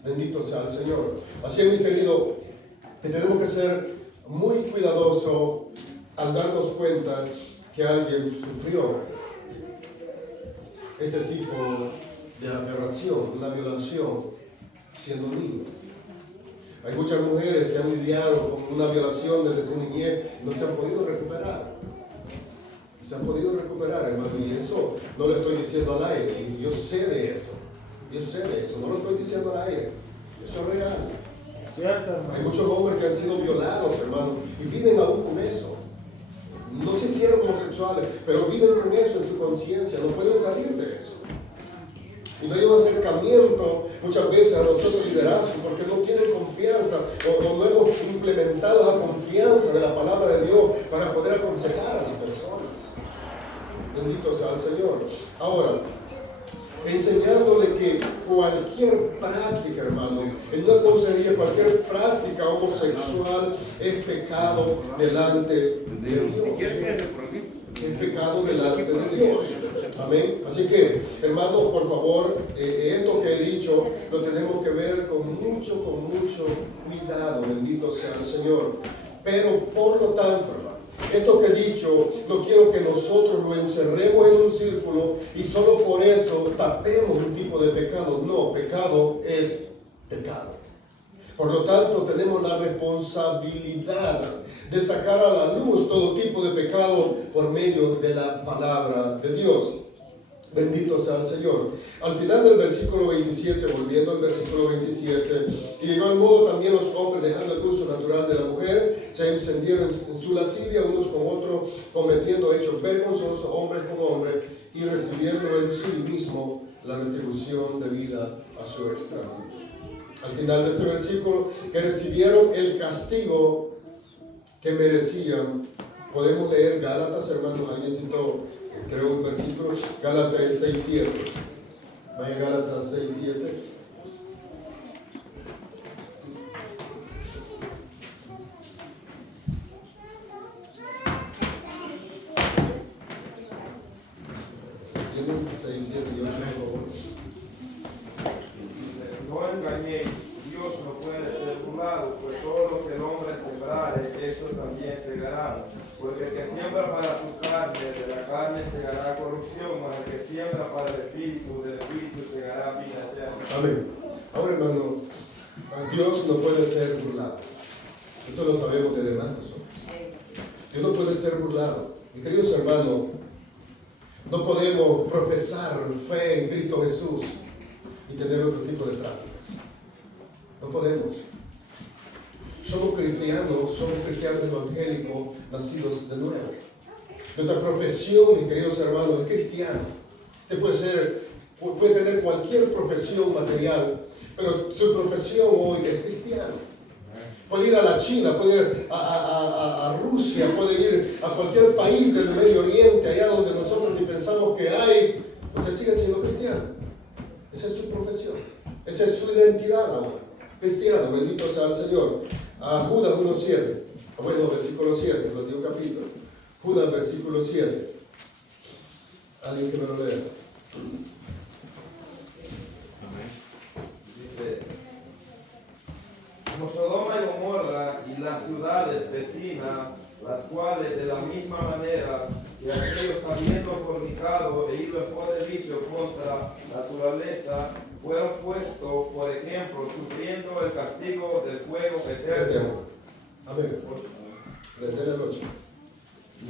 Bendito sea el Señor. Así es, mi querido, que tenemos que ser muy cuidadosos al darnos cuenta que alguien sufrió este tipo de aberración, una violación, siendo niño. Hay muchas mujeres que han lidiado con una violación desde su niñez y no se han podido recuperar. Se han podido recuperar, hermano, y eso no lo estoy diciendo al aire. Y yo sé de eso. Yo sé de eso. No lo estoy diciendo al aire. Eso es real. Hay muchos hombres que han sido violados, hermano, y viven aún con eso. No sé si eran homosexuales, pero viven con eso en su conciencia. No pueden salir de eso. Y no hay un acercamiento muchas veces a nosotros liderazgo porque no tienen confianza o no hemos implementado la confianza de la palabra de Dios para poder aconsejar a las personas. Bendito sea el Señor. Ahora, enseñándole que cualquier práctica, hermano, en una consejería, cualquier práctica homosexual es pecado delante de Dios. Es pecado delante de Dios. Amén. Así que, hermanos, por favor, esto que he dicho lo tenemos que ver con mucho cuidado. Bendito sea el Señor. Pero, por lo tanto, hermano, esto que he dicho, no quiero que nosotros lo encerremos en un círculo y solo por eso tapemos un tipo de pecado. No, pecado es pecado. Por lo tanto, tenemos la responsabilidad de sacar a la luz todo tipo de pecado por medio de la palabra de Dios. Bendito sea el Señor. Al final del versículo 27, volviendo al versículo 27, y de igual modo también los hombres, dejando el curso natural de la mujer, se encendieron en su lascivia unos con otros, cometiendo hechos vergonzosos, hombres con hombres, y recibiendo en sí mismo la retribución debida a su extravío. Al final de este versículo, que recibieron el castigo que merecían. Podemos leer Gálatas, hermanos. Alguien citó, creo, un versículo, Gálatas 6:7. Vaya Gálatas 6:7. ¿Tienen 6, 7 y 8, por favor? No engañéis, Dios no puede ser burlado, pues todo lo que el hombre sembrare, eso también segará. Porque el que siembra para su carne, de la carne segará corrupción, mas el que siembra para el espíritu, del espíritu segará vida eterna. Amén. Ahora, hermano, Dios no puede ser burlado. Eso lo sabemos de demás nosotros. Dios no puede ser burlado. Mis queridos hermanos, no podemos profesar fe en Cristo Jesús y tener otro tipo de prácticas. No podemos. Somos cristianos evangélicos nacidos de nuevo. Nuestra profesión, mis queridos hermanos, es cristiano. Usted puede tener cualquier profesión material, pero su profesión hoy es cristiano. Puede ir a la China, puede ir a Rusia, puede ir a cualquier país del Medio Oriente, allá donde nosotros ni pensamos que hay. Usted sigue siendo cristiano. Esa es su profesión. Esa es su identidad ahora. Cristiano, bendito sea el Señor. Judas 1:7. Bueno, versículo 7, lo digo capítulo. Judas, versículo 7. Alguien que me lo lea. Dice: como Sodoma y Gomorra y las ciudades vecinas, las cuales de la misma manera que aquellos habiendo fornicado e ido en pos de vicio contra la naturaleza, fueron puestos, por ejemplo, sufriendo el castigo del fuego eterno. Amén. Desde el 8.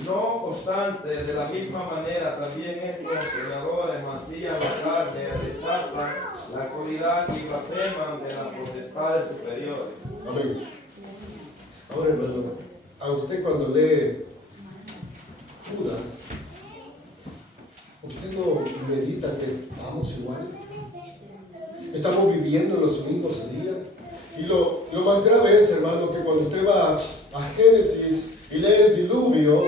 No obstante, de la misma manera también estos senadores mancillan la carne, rechazan la cualidad y blasfeman de las potestades superiores. Amén. Ahora, hermano, a usted cuando lee Judas, ¿usted no medita que estamos igual? Estamos viviendo los mismos días. Y lo más grave es, hermano, que cuando usted va a Génesis y lee el diluvio,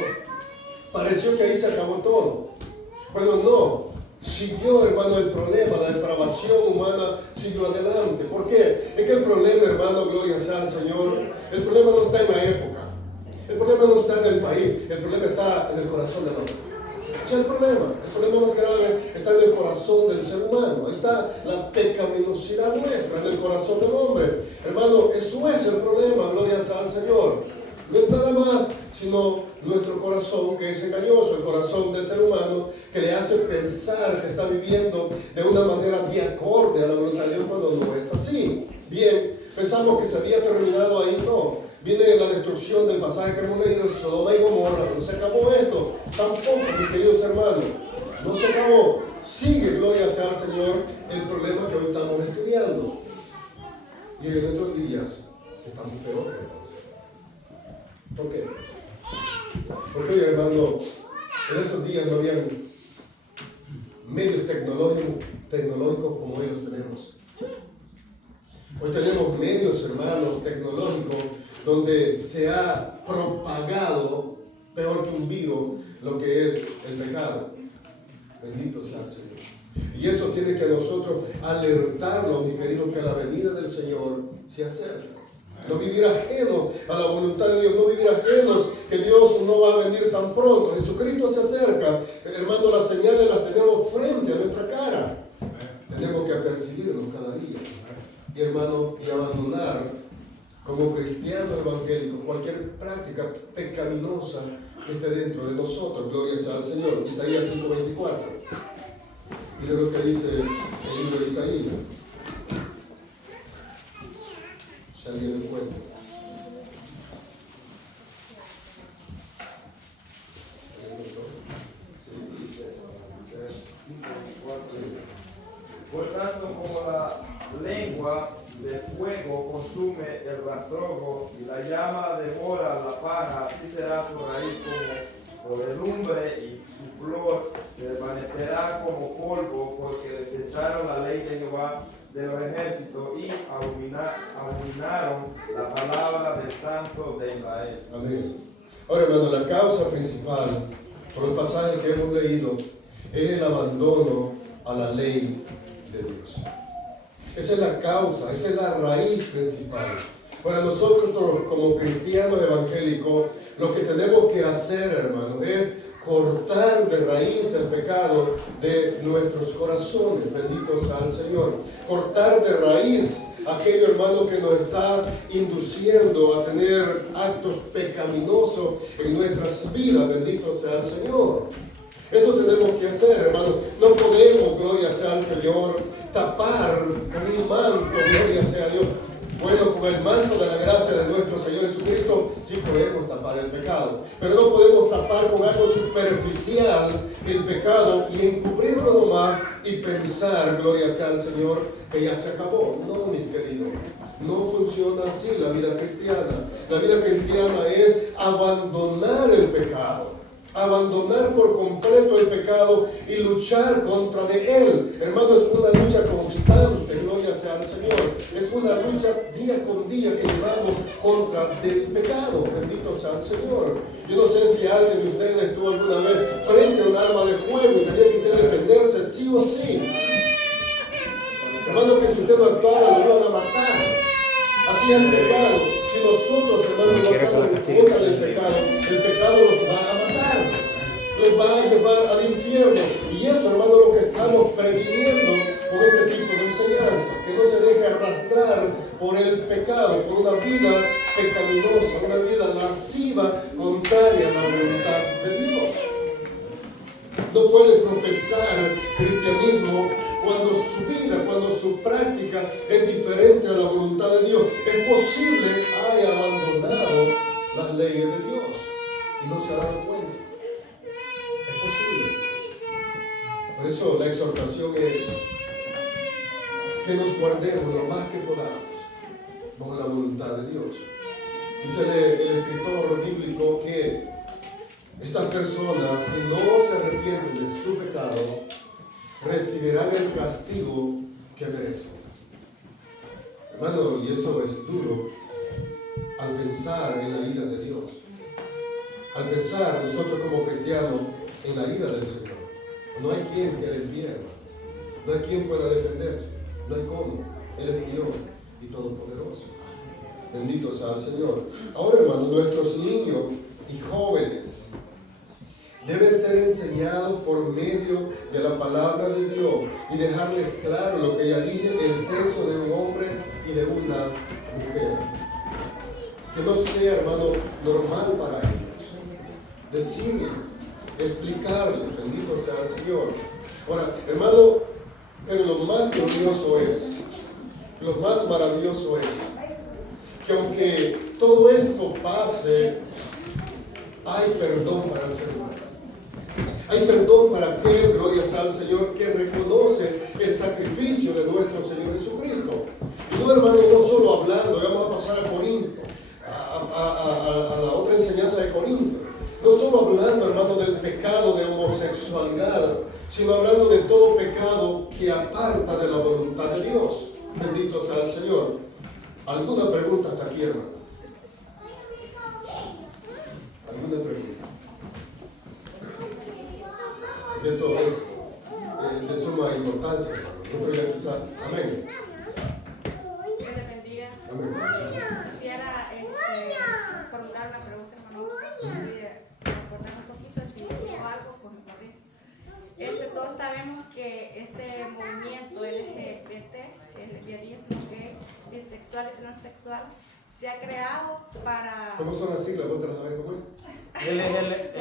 pareció que ahí se acabó todo. Bueno, no. Siguió, hermano, el problema, la depravación humana siguió adelante. ¿Por qué? Es que el problema, hermano, gloria sea al Señor, el problema no está en la época. El problema no está en el país. El problema está en el corazón del hombre. Ese es el problema. El problema más grave está en el corazón del ser humano. Ahí está la pecaminosidad nuestra, en el corazón del hombre. Hermano, eso es el problema, gloria sea al Señor. No es nada más, sino nuestro corazón que es engañoso, el corazón del ser humano que le hace pensar que está viviendo de una manera de acorde a la voluntad de Dios cuando no es así. Bien, pensamos que se había terminado ahí, no. Viene la destrucción del pasaje que hemos leído, Sodoma y Gomorra. No se acabó esto, tampoco, mis queridos hermanos. No se acabó. Sigue, gloria sea al Señor, el problema que hoy estamos estudiando. Y en otros días estamos peor que entonces. ¿Por qué? Porque hoy, hermano, en esos días no habían medios tecnológicos como hoy los tenemos. Hoy tenemos medios, hermanos, tecnológicos donde se ha propagado, peor que un virus, lo que es el pecado. Bendito sea el Señor. Y eso tiene que nosotros alertarnos, mis queridos, que la venida del Señor se acerca. No vivir ajeno a la voluntad de Dios, no vivir ajenos que Dios no va a venir tan pronto. Jesucristo se acerca. Hermano, las señales las tenemos frente a nuestra cara. Tenemos que apercibirnos cada día. Y hermano, y abandonar como cristianos evangélicos cualquier práctica pecaminosa que esté dentro de nosotros. Gloria sea al Señor. Isaías 5:24. Mire lo que dice el libro de Isaías. Si alguien lo encuentra. Por tanto, como la lengua de fuego consume el rastrojo y la llama devora la paja, así será su raíz como podredumbre y su flor se desvanecerá como polvo, porque desecharon la ley de Jehová de los ejércitos y abominaron la palabra del Santo de Israel. Amén. Ahora, hermano, la causa principal, por los pasajes que hemos leído, es el abandono a la ley de Dios. Esa es la causa, esa es la raíz principal. Para nosotros como cristianos evangélicos, lo que tenemos que hacer, hermano, es cortar de raíz el pecado de nuestros corazones. Bendito sea el Señor. Cortar de raíz aquello, hermano, que nos está induciendo a tener actos pecaminosos en nuestras vidas. Bendito sea el Señor. Eso tenemos que hacer, hermano. No podemos, gloria sea al Señor, tapar con un manto, gloria sea a Dios, Bueno, con el manto de la gracia de nuestro Señor Jesucristo, sí podemos tapar el pecado. Pero no podemos tapar con algo superficial el pecado y encubrirlo nomás y pensar, gloria sea al Señor, que ya se acabó. No, mis queridos. No funciona así la vida cristiana. La vida cristiana es abandonar el pecado. Abandonar por completo el pecado y luchar contra de él. Hermano, es una lucha constante, gloria sea al Señor. Es una lucha día con día que llevamos contra del pecado. Bendito sea el Señor. Yo no sé si alguien de ustedes estuvo alguna vez frente a un arma de fuego y tenía que usted defenderse sí o sí. Hermano, que si usted no actuara, lo iban a matar. Así es el pecado. Si nosotros, hermanos, no estamos en contra del pecado, el pecado nos va a matar. Los va a llevar al infierno. Y eso, hermano, es lo que estamos previniendo con este tipo de enseñanza. Que no se deje arrastrar por el pecado, por una vida pecaminosa, una vida lasciva, contraria a la voluntad de Dios. No puede profesar cristianismo cuando su vida, cuando su práctica es diferente a la voluntad de Dios. Es posible que haya abandonado las leyes de Dios y no se ha dado cuenta. Es posible. Por eso la exhortación es que nos guardemos lo más que podamos bajo la voluntad de Dios. Dice el escritor bíblico que estas personas, si no se arrepienten de su pecado, recibirán el castigo que merecen. Hermano, y eso es duro al pensar en la ira de Dios. Al pensar nosotros como cristianos en la ira del Señor. No hay quien que le pierda. No hay quien pueda defenderse. No hay cómo. Él es Dios y todopoderoso. Bendito sea el Señor. Ahora, hermano, nuestros niños y jóvenes debe ser enseñado por medio de la palabra de Dios y dejarles claro lo que ya dije, el sexo de un hombre y de una mujer. Que no sea, hermano, normal para ellos. Decirles, explicarles, bendito sea el Señor. Ahora, hermano, pero lo más glorioso es, lo más maravilloso es que aunque todo esto pase, hay perdón para el ser humano. Hay perdón para aquel, gloria sea al Señor, que reconoce el sacrificio de nuestro Señor Jesucristo. Y no, hermano, no solo hablando, vamos a pasar a Corinto, a la otra enseñanza de Corinto. No solo hablando, hermano, del pecado de homosexualidad, sino hablando de todo pecado que aparta de la voluntad de Dios. Bendito sea el Señor. ¿Alguna pregunta hasta aquí, hermano? ¿Alguna pregunta? Esto es de suma importancia, hermano. Nosotros ya quizá, amén. Dios te bendiga. Amén. Quisiera formular una pregunta, hermano. Recordar un poquito, si digo algo, pues me corrijo. Todos sabemos que este movimiento LGBT, el lesbianismo gay, bisexual y transexual, se ha creado para... ¿Cómo son las siglas? ¿Vos te las sabés cómo es? LGBT.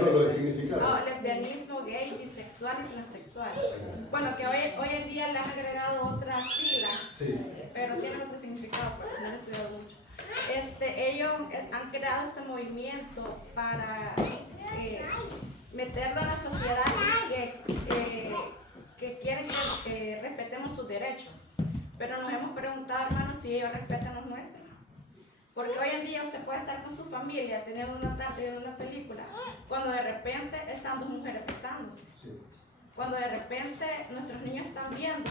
No, lo de significado. No, lesbianismo, gay, bisexual y transexual. Bueno, que hoy en día le han agregado otras siglas, Sí. pero tienen otro significado, pero no he estudiado mucho. Ellos han creado este movimiento para meterlo en la sociedad que quieren que respetemos sus derechos. Pero nos hemos preguntado, hermanos, si ellos respetan los nuestros. Porque hoy en día usted puede estar con su familia teniendo una tarde viendo una película, cuando de repente están dos mujeres besándose. Sí. Cuando de repente nuestros niños están viendo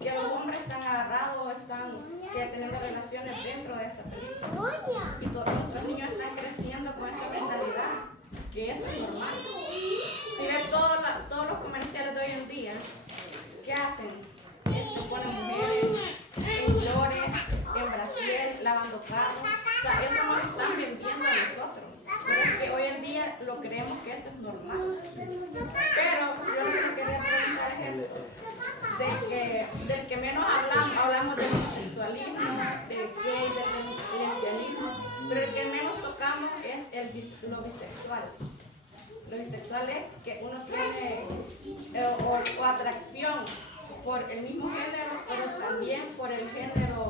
que los hombres están agarrados o están teniendo relaciones dentro de esa película. Y todos nuestros niños están creciendo con esa mentalidad, que eso es normal. Si ves todos los comerciales de hoy en día, ¿qué hacen? Ponen mujeres en chores, en brasier, lavando carros. O sea, eso nos lo están vendiendo a nosotros. Pero es que hoy en día lo creemos que esto es normal. Pero yo lo que quería preguntar es esto. Del que menos hablamos del homosexualismo, del gay, del lesbianismo, pero el que menos tocamos es lo bisexual. Lo bisexual es que uno tiene o atracción por el mismo género, pero también por el género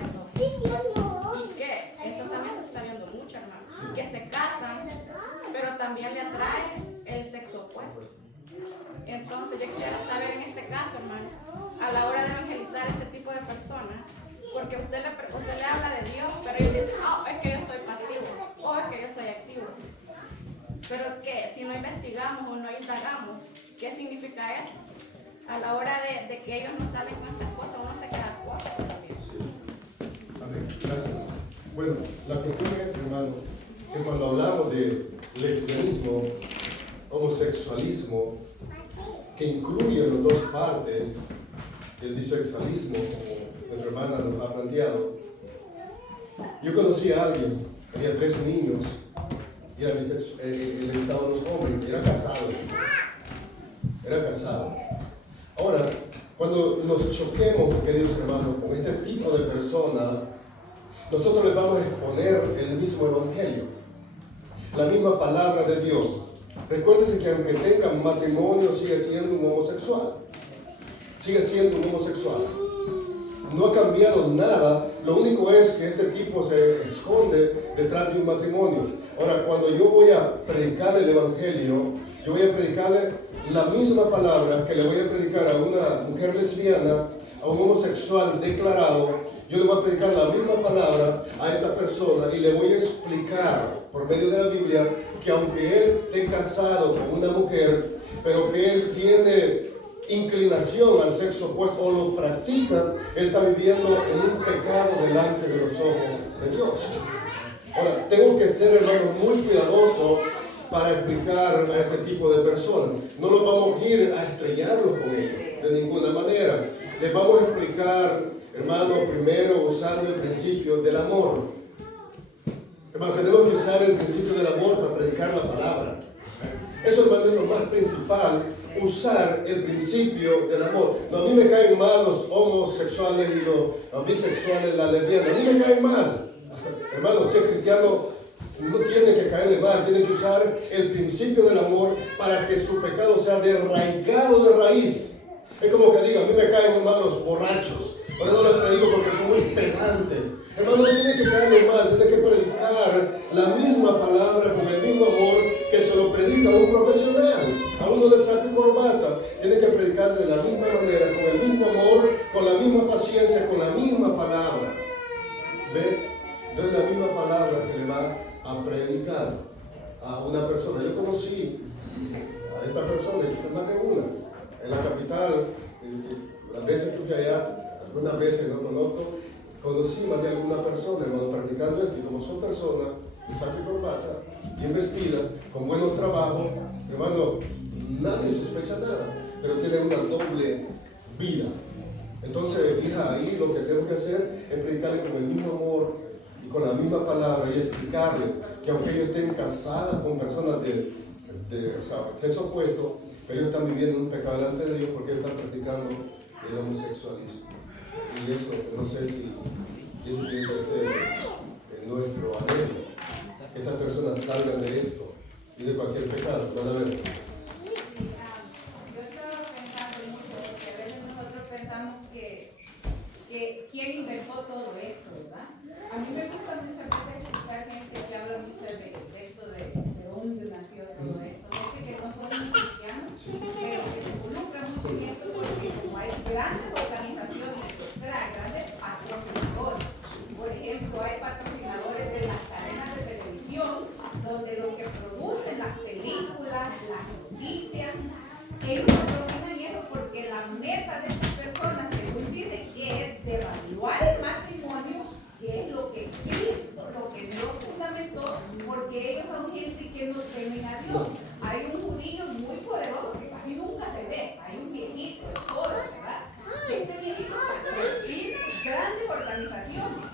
opuesto. ¿Y qué? Eso también se está viendo mucho, hermano. Que se casan, pero también le atrae el sexo opuesto. Entonces yo quisiera saber en este caso, hermano, a la hora de evangelizar a este tipo de personas, porque usted le habla de Dios, pero ellos dicen, oh, es que yo soy pasivo, o es que yo soy activo. Pero que si no investigamos o no indagamos, ¿qué significa eso? A la hora de que ellos no saben cuántas cosas, uno se queda corto también. Amén. Gracias. Bueno, la cuestión es, hermano, que cuando hablamos de lesbianismo, homosexualismo, que incluye las dos partes, el bisexualismo, como nuestra hermana nos ha planteado. Yo conocí a alguien, tenía 13 niños, y era bisexual, le gustaban los hombres, y era casado. Era casado. Ahora, cuando nos choquemos, queridos hermanos, con este tipo de personas, nosotros les vamos a exponer el mismo evangelio, la misma palabra de Dios. Recuérdense que aunque tengan matrimonio, sigue siendo un homosexual. Sigue siendo un homosexual. No ha cambiado nada. Lo único es que este tipo se esconde detrás de un matrimonio. Ahora, cuando yo voy a predicar el evangelio, yo voy a predicarle la misma palabra que le voy a predicar a una mujer lesbiana, a un homosexual declarado. Yo le voy a predicar la misma palabra a esta persona y le voy a explicar por medio de la Biblia que aunque él esté casado con una mujer, pero que él tiene inclinación al sexo opuesto o lo practica, él está viviendo en un pecado delante de los ojos de Dios. Ahora, tengo que ser, hermano, muy cuidadoso para explicar a este tipo de personas. No nos vamos a ir a estrellarlos con ellos, de ninguna manera. Les vamos a explicar, hermano, primero usando el principio del amor. Hermano, tenemos que usar el principio del amor para predicar la palabra. Eso, hermano, es lo más principal, usar el principio del amor. No, a mí me caen mal los homosexuales y los bisexuales, las lesbianas. A mí me caen mal. Hermano, ser cristiano no tiene que caerle mal, tiene que usar el principio del amor para que su pecado sea derraigado de raíz. Es como que diga, a mí me caen mal los borrachos. Ahora no les predico porque son muy pedantes. Hermano, no tiene que caerle mal, tiene que predicar la misma palabra con el mismo amor que se lo predica a un profesional, a uno de saco y corbata. Tiene que predicar de la misma manera, con el mismo amor, con la misma paciencia, con la misma palabra. ¿Ve? No es la misma palabra que le va a predicar a una persona. Yo conocí a esta persona, quizás más de una, en la capital. Las veces que fui allá, algunas veces no conozco, conocí más de alguna persona, hermano, practicando esto. Y como son personas de saco y corbata, bien vestidas, con buenos trabajos, hermano, nadie sospecha nada, pero tienen una doble vida. Entonces, hija, ahí lo que tengo que hacer es predicarle con el mismo amor y con la misma palabra y explicarle que aunque ellos estén casadas con personas de sexo opuesto, ellos están viviendo un pecado delante de Dios porque están practicando el homosexualismo. Y eso, no sé si eso tiene que ser nuestro anhelo, que estas personas salgan de esto y de cualquier pecado. Van a ver. Yo estaba pensando mucho, porque a veces nosotros pensamos que quién inventó todo esto, ¿verdad? A mí me gusta muchas veces escuchar gente que habla mucho de esto, de dónde nació todo esto, de que no somos cristianos, pero que se involucran mucho en esto porque como hay grandes organizaciones detrás, grandes patrocinadores. Por ejemplo, hay patrocinadores de las cadenas de televisión, donde lo que producen las películas, las noticias, ellos patrocinan eso porque la meta de estas personas, según dicen, es devaluar el matrimonio, que es lo que Cristo, lo que Dios fundamentó, porque ellos son gente que no temen a Dios. Hay un judío muy poderoso que casi nunca se ve, hay un viejito, el solo, ¿verdad? Este viejito patrocina grandes organizaciones,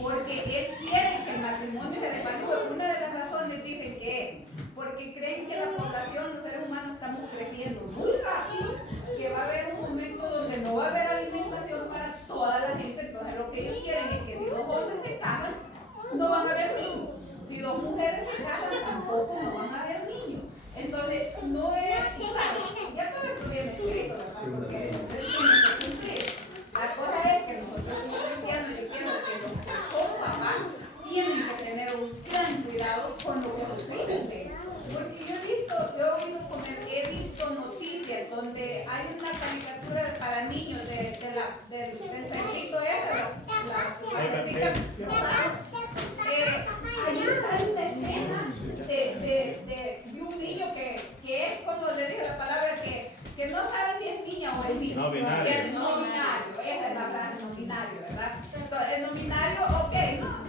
porque él quiere que el matrimonio se devalúe. Una de las razones dicen que porque creen que la población, los seres humanos, estamos creciendo muy rápido, que va a haber un momento donde no va a haber alimentación para toda la gente. Entonces lo que ellos quieren es que si dos hombres se casan, no van a haber niños. Si dos mujeres se casan, tampoco no van a haber niños. Entonces, no es, claro, caricatura para niños del perrito ese, la perrita. Ahí sale una escena de un niño que es, como le dije la palabra, que no sabe si es niña o es niño. No binario. No binario, esa es la frase, no binario, ¿verdad? Entonces, el no binario, ok,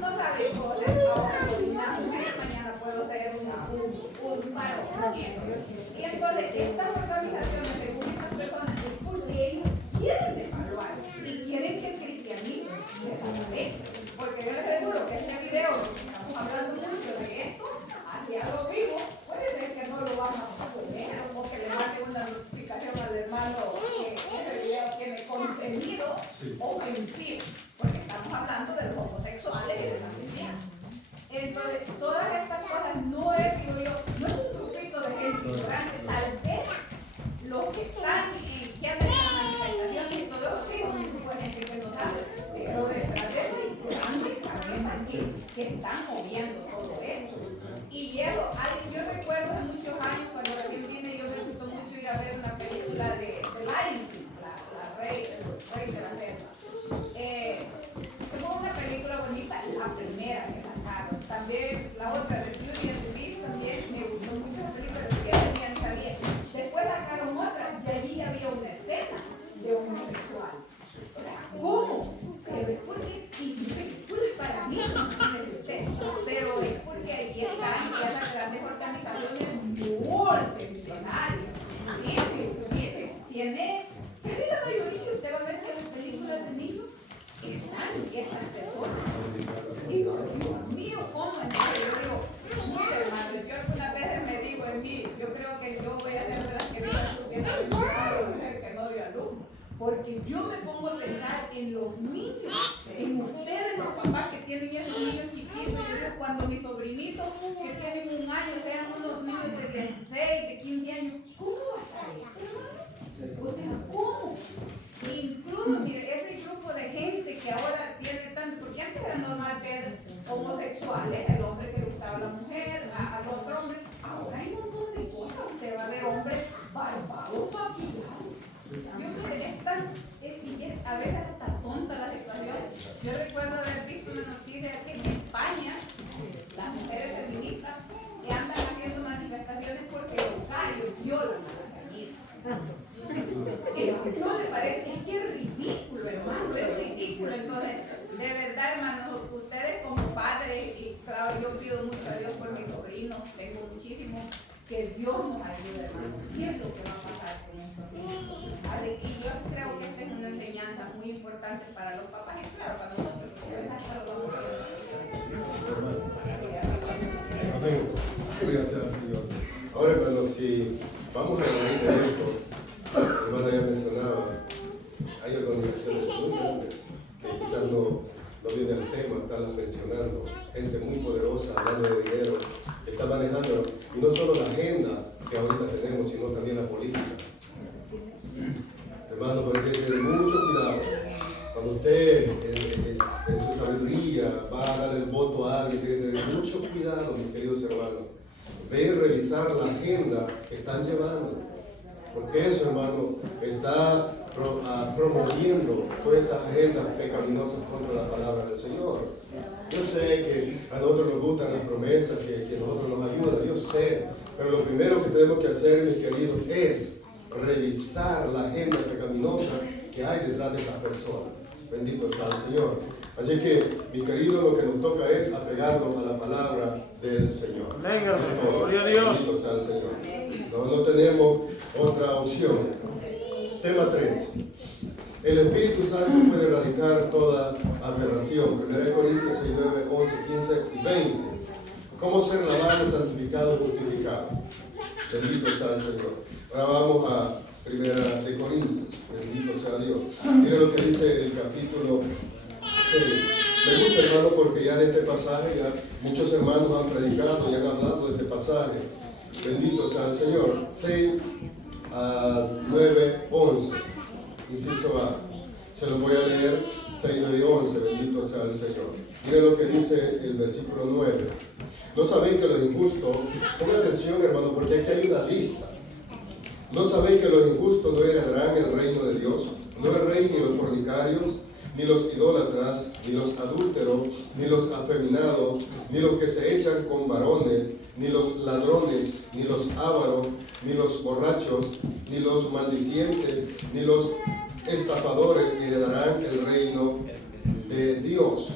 no sabe cosas. Ahora soy una mujer, mañana puedo ser un varón. Y entonces, estas organizaciones, según estas personas, es porque ellos quieren devaluar y quieren que el cristianismo desaparezca. Porque yo les aseguro que este video, estamos hablando mucho de esto, hacia lo vivo, puede ser que no lo vamos a poner o que le mande una notificación al hermano que ese video tiene contenido ofensivo, porque estamos hablando de los homosexuales y de las lesbianas. Entonces, todas estas cosas no es, digo yo, no es un grupito de gente ignorante, tal vez los que están que andan en las manifestaciones y todo eso, sí, un grupo de gente que no sabe, pero detrás de las grandes cabezas que están moviendo todo esto. Y yo recuerdo hace muchos años, cuando recién vine, yo me gustó mucho ir a ver una película de Lion King, el rey de la selva. Fue una película bonita, la primera que sacaron. También la otra de Beauty and the Beast, también me gustó mucho la película, pero que también sabía. Después sacaron otra y allí había una escena de homosexual. O sea, ¿cómo? Pero es porque, y película para mí, imagínese usted, pero es porque ahí están ya las grandes organizaciones multimillonarias. Tiene la mayoría, usted va a ver que las películas de niños están estas personas. Digo, Dios mío, ¿cómo es eso? Yo digo, mire hermano, yo algunas veces me digo en mí, yo creo que yo voy a ser de las que digan que no dio a luz. Porque yo me pongo a pensar en los niños, en ustedes los papás que tienen esos niños chiquitos. Yo digo, cuando mis sobrinitos que tienen 1 año sean unos niños de 16, de 15 años, ¿cómo va a estar eso? O sea, ¿cómo? Incluso, mire, ese grupo de gente que ahora tiene tanto, porque antes era normal ver homosexuales, el hombre que gustaba a la mujer, a los otros hombres, ahora hay un montón de cosas, usted va a ver hombres barbados, maquillados. A veces hasta tonta la situación. Yo recuerdo haber visto una noticia que en España las mujeres feministas que andan haciendo manifestaciones porque los gallos violan a las gallinas. Eso no le parece, es que es ridículo, hermano, es ridículo. Entonces, de verdad, hermanos, ustedes como padres, y claro, yo pido mucho a Dios por mis sobrinos, tengo muchísimos, que Dios nos ayude, hermano. ¿Qué es lo que va a pasar con estos hijos? ¿Vale? Y yo creo que esta es una enseñanza muy importante para los papás y claro, para nosotros, porque hasta lo vamos a ver. Amén. Gracias al Señor. Ahora, hermano, si vamos a añadir de esto, mi hermana ya mencionaba, hay organizaciones muy grandes que quizás no viene al tema, están mencionando, gente muy poderosa, hablando de dinero, que está manejando, y no solo la agenda que ahorita tenemos, sino también la política. Hermano, pero hay que tener mucho cuidado. Cuando usted, en su sabiduría, va a dar el voto a alguien, tiene que tener mucho cuidado, mis queridos hermanos. Ver, revisar la agenda que están llevando. Porque eso, hermano, está promoviendo todas estas agendas pecaminosas contra la palabra del Señor. Yo sé que a nosotros nos gustan las promesas, que a nosotros nos ayudan, yo sé. Pero lo primero que tenemos que hacer, mis queridos, es revisar la agenda pecaminosa que hay detrás de estas personas. Bendito sea el Señor. Así que, mis queridos, lo que nos toca es apegarnos a la palabra del Señor. Amén, hermano. Gloria a Dios. Bendito sea el Señor. No tenemos otra opción. Tema 3. El Espíritu Santo puede erradicar toda aberración. 1 Corintios 6, 9, 11, 15 y 20. ¿Cómo ser lavado, santificado y justificado? Bendito sea el Señor. Ahora vamos a 1 Corintios. Bendito sea Dios. Mira lo que dice el capítulo 6. Me gusta, hermano, porque ya en este pasaje ya muchos hermanos han predicado y han hablado de este pasaje. Bendito sea el Señor. 6, 9, 11. Inciso A. Se lo voy a leer. 6, 9 y 11. Bendito sea el Señor. Mire lo que dice el versículo 9. No saben que los injustos, pongan atención, hermano, porque aquí hay una lista. ¿No sabéis que los injustos no heredarán el reino de Dios? No el rey, ni los fornicarios, ni los idólatras, ni los adúlteros, ni los afeminados, ni los que se echan con varones, ni los ladrones, ni los ávaros, ni los borrachos, ni los maldicientes, ni los estafadores heredarán el reino de Dios.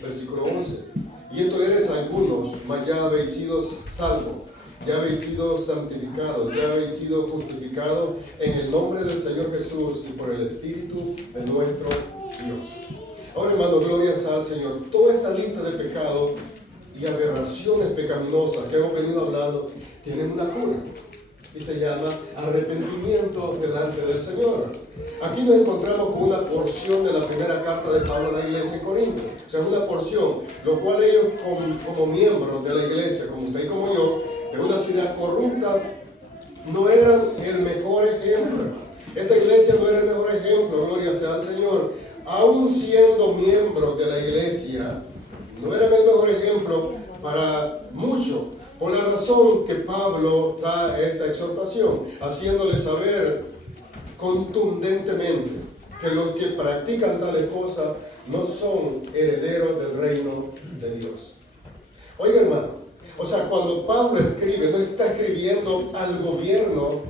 Versículo 11. Y esto eres algunos, mas ya habéis sido salvos, ya habéis sido santificados, ya habéis sido justificados en el nombre del Señor Jesús y por el Espíritu de nuestro Dios. Ahora, hermano, gloria al Señor. Toda esta lista de pecados y aberraciones pecaminosas que hemos venido hablando tienen una cura y se llama arrepentimiento delante del Señor. Aquí nos encontramos con una porción de la primera carta de Pablo a la iglesia en Corinto. O sea, una porción, lo cual ellos como miembros de la iglesia, como usted y como yo, de una ciudad corrupta, no eran el mejor ejemplo. Esta iglesia no era el mejor ejemplo, gloria sea al Señor. Aún siendo miembros de la iglesia, no eran el mejor ejemplo para muchos. Por la razón que Pablo trae esta exhortación, haciéndole saber contundentemente que los que practican tales cosas no son herederos del reino de Dios. Oiga, hermano, o sea, cuando Pablo escribe, no está escribiendo al gobierno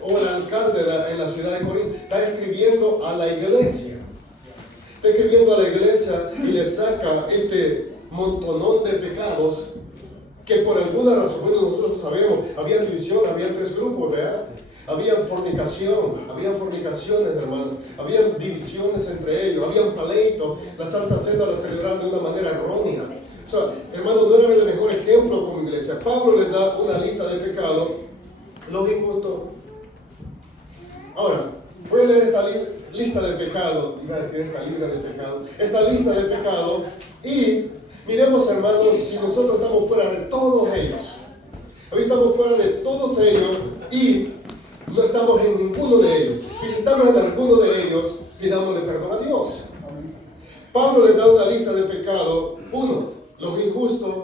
o al alcalde en la ciudad de Corinto, está escribiendo a la iglesia. Está escribiendo a la iglesia y le saca este montonón de pecados que por alguna razón, bueno, nosotros sabemos, había división, había 3 grupos, ¿verdad? Había fornicación, habían fornicaciones, hermano, habían divisiones entre ellos, habían pleitos, la Santa Cena la celebraban de una manera errónea. O sea, hermano, no era el mejor ejemplo como iglesia. Pablo les da una lista de pecados, los injustos. Ahora, voy a leer esta lista de pecados, iba a decir esta libra de pecados, esta lista de pecados y miremos, hermanos, si nosotros estamos fuera de todos ellos. Hoy estamos fuera de todos ellos y no estamos en ninguno de ellos. Y si estamos en alguno de ellos, pidámosle perdón a Dios. Pablo le da una lista de pecados. 1. Los injustos,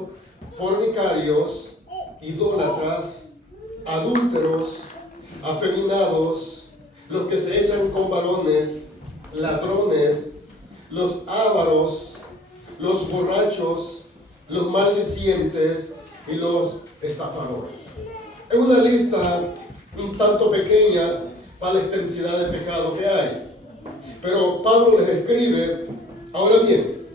fornicarios, idólatras, adúlteros, afeminados, los que se echan con varones, ladrones, los ávaros, los borrachos, los maldicientes y los estafadores. Es una lista un tanto pequeña para la extensidad de pecado que hay. Pero Pablo les escribe, ahora bien,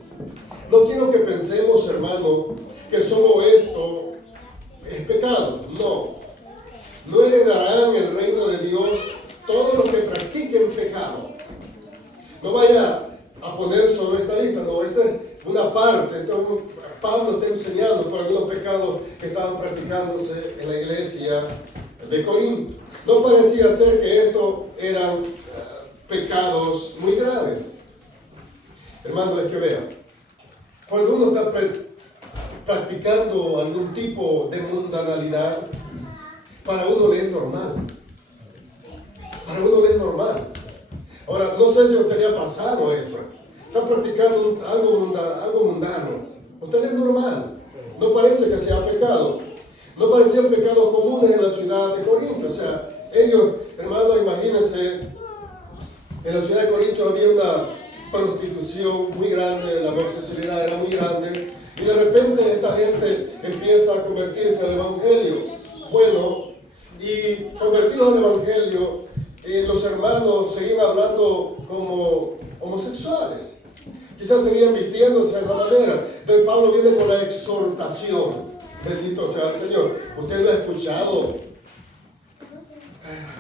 no quiero que pensemos, hermano, que solo esto es pecado. No heredarán el reino de Dios todos los que practiquen pecado. No vaya a poner solo esta lista, no, esta es una parte. Pablo está enseñando por algunos pecados que estaban practicándose en la iglesia de Corinto. No parecía ser que estos eran pecados muy graves. Hermano, es que vean, cuando uno está practicando algún tipo de mundanalidad, para uno le es normal. Para uno le es normal. Ahora, no sé si a usted le ha pasado eso. Está practicando algo mundano. A usted le es normal. No parece que sea pecado. No parecían pecados comunes en la ciudad de Corinto. O sea, ellos, hermanos, imagínense, en la ciudad de Corinto había una prostitución muy grande, la homosexualidad era muy grande, y de repente esta gente empieza a convertirse al evangelio. Bueno, y convertidos al evangelio, los hermanos seguían hablando como homosexuales. Quizás seguían vistiéndose de esa manera. Entonces Pablo viene con la exhortación. Bendito sea el Señor. Usted lo ha escuchado.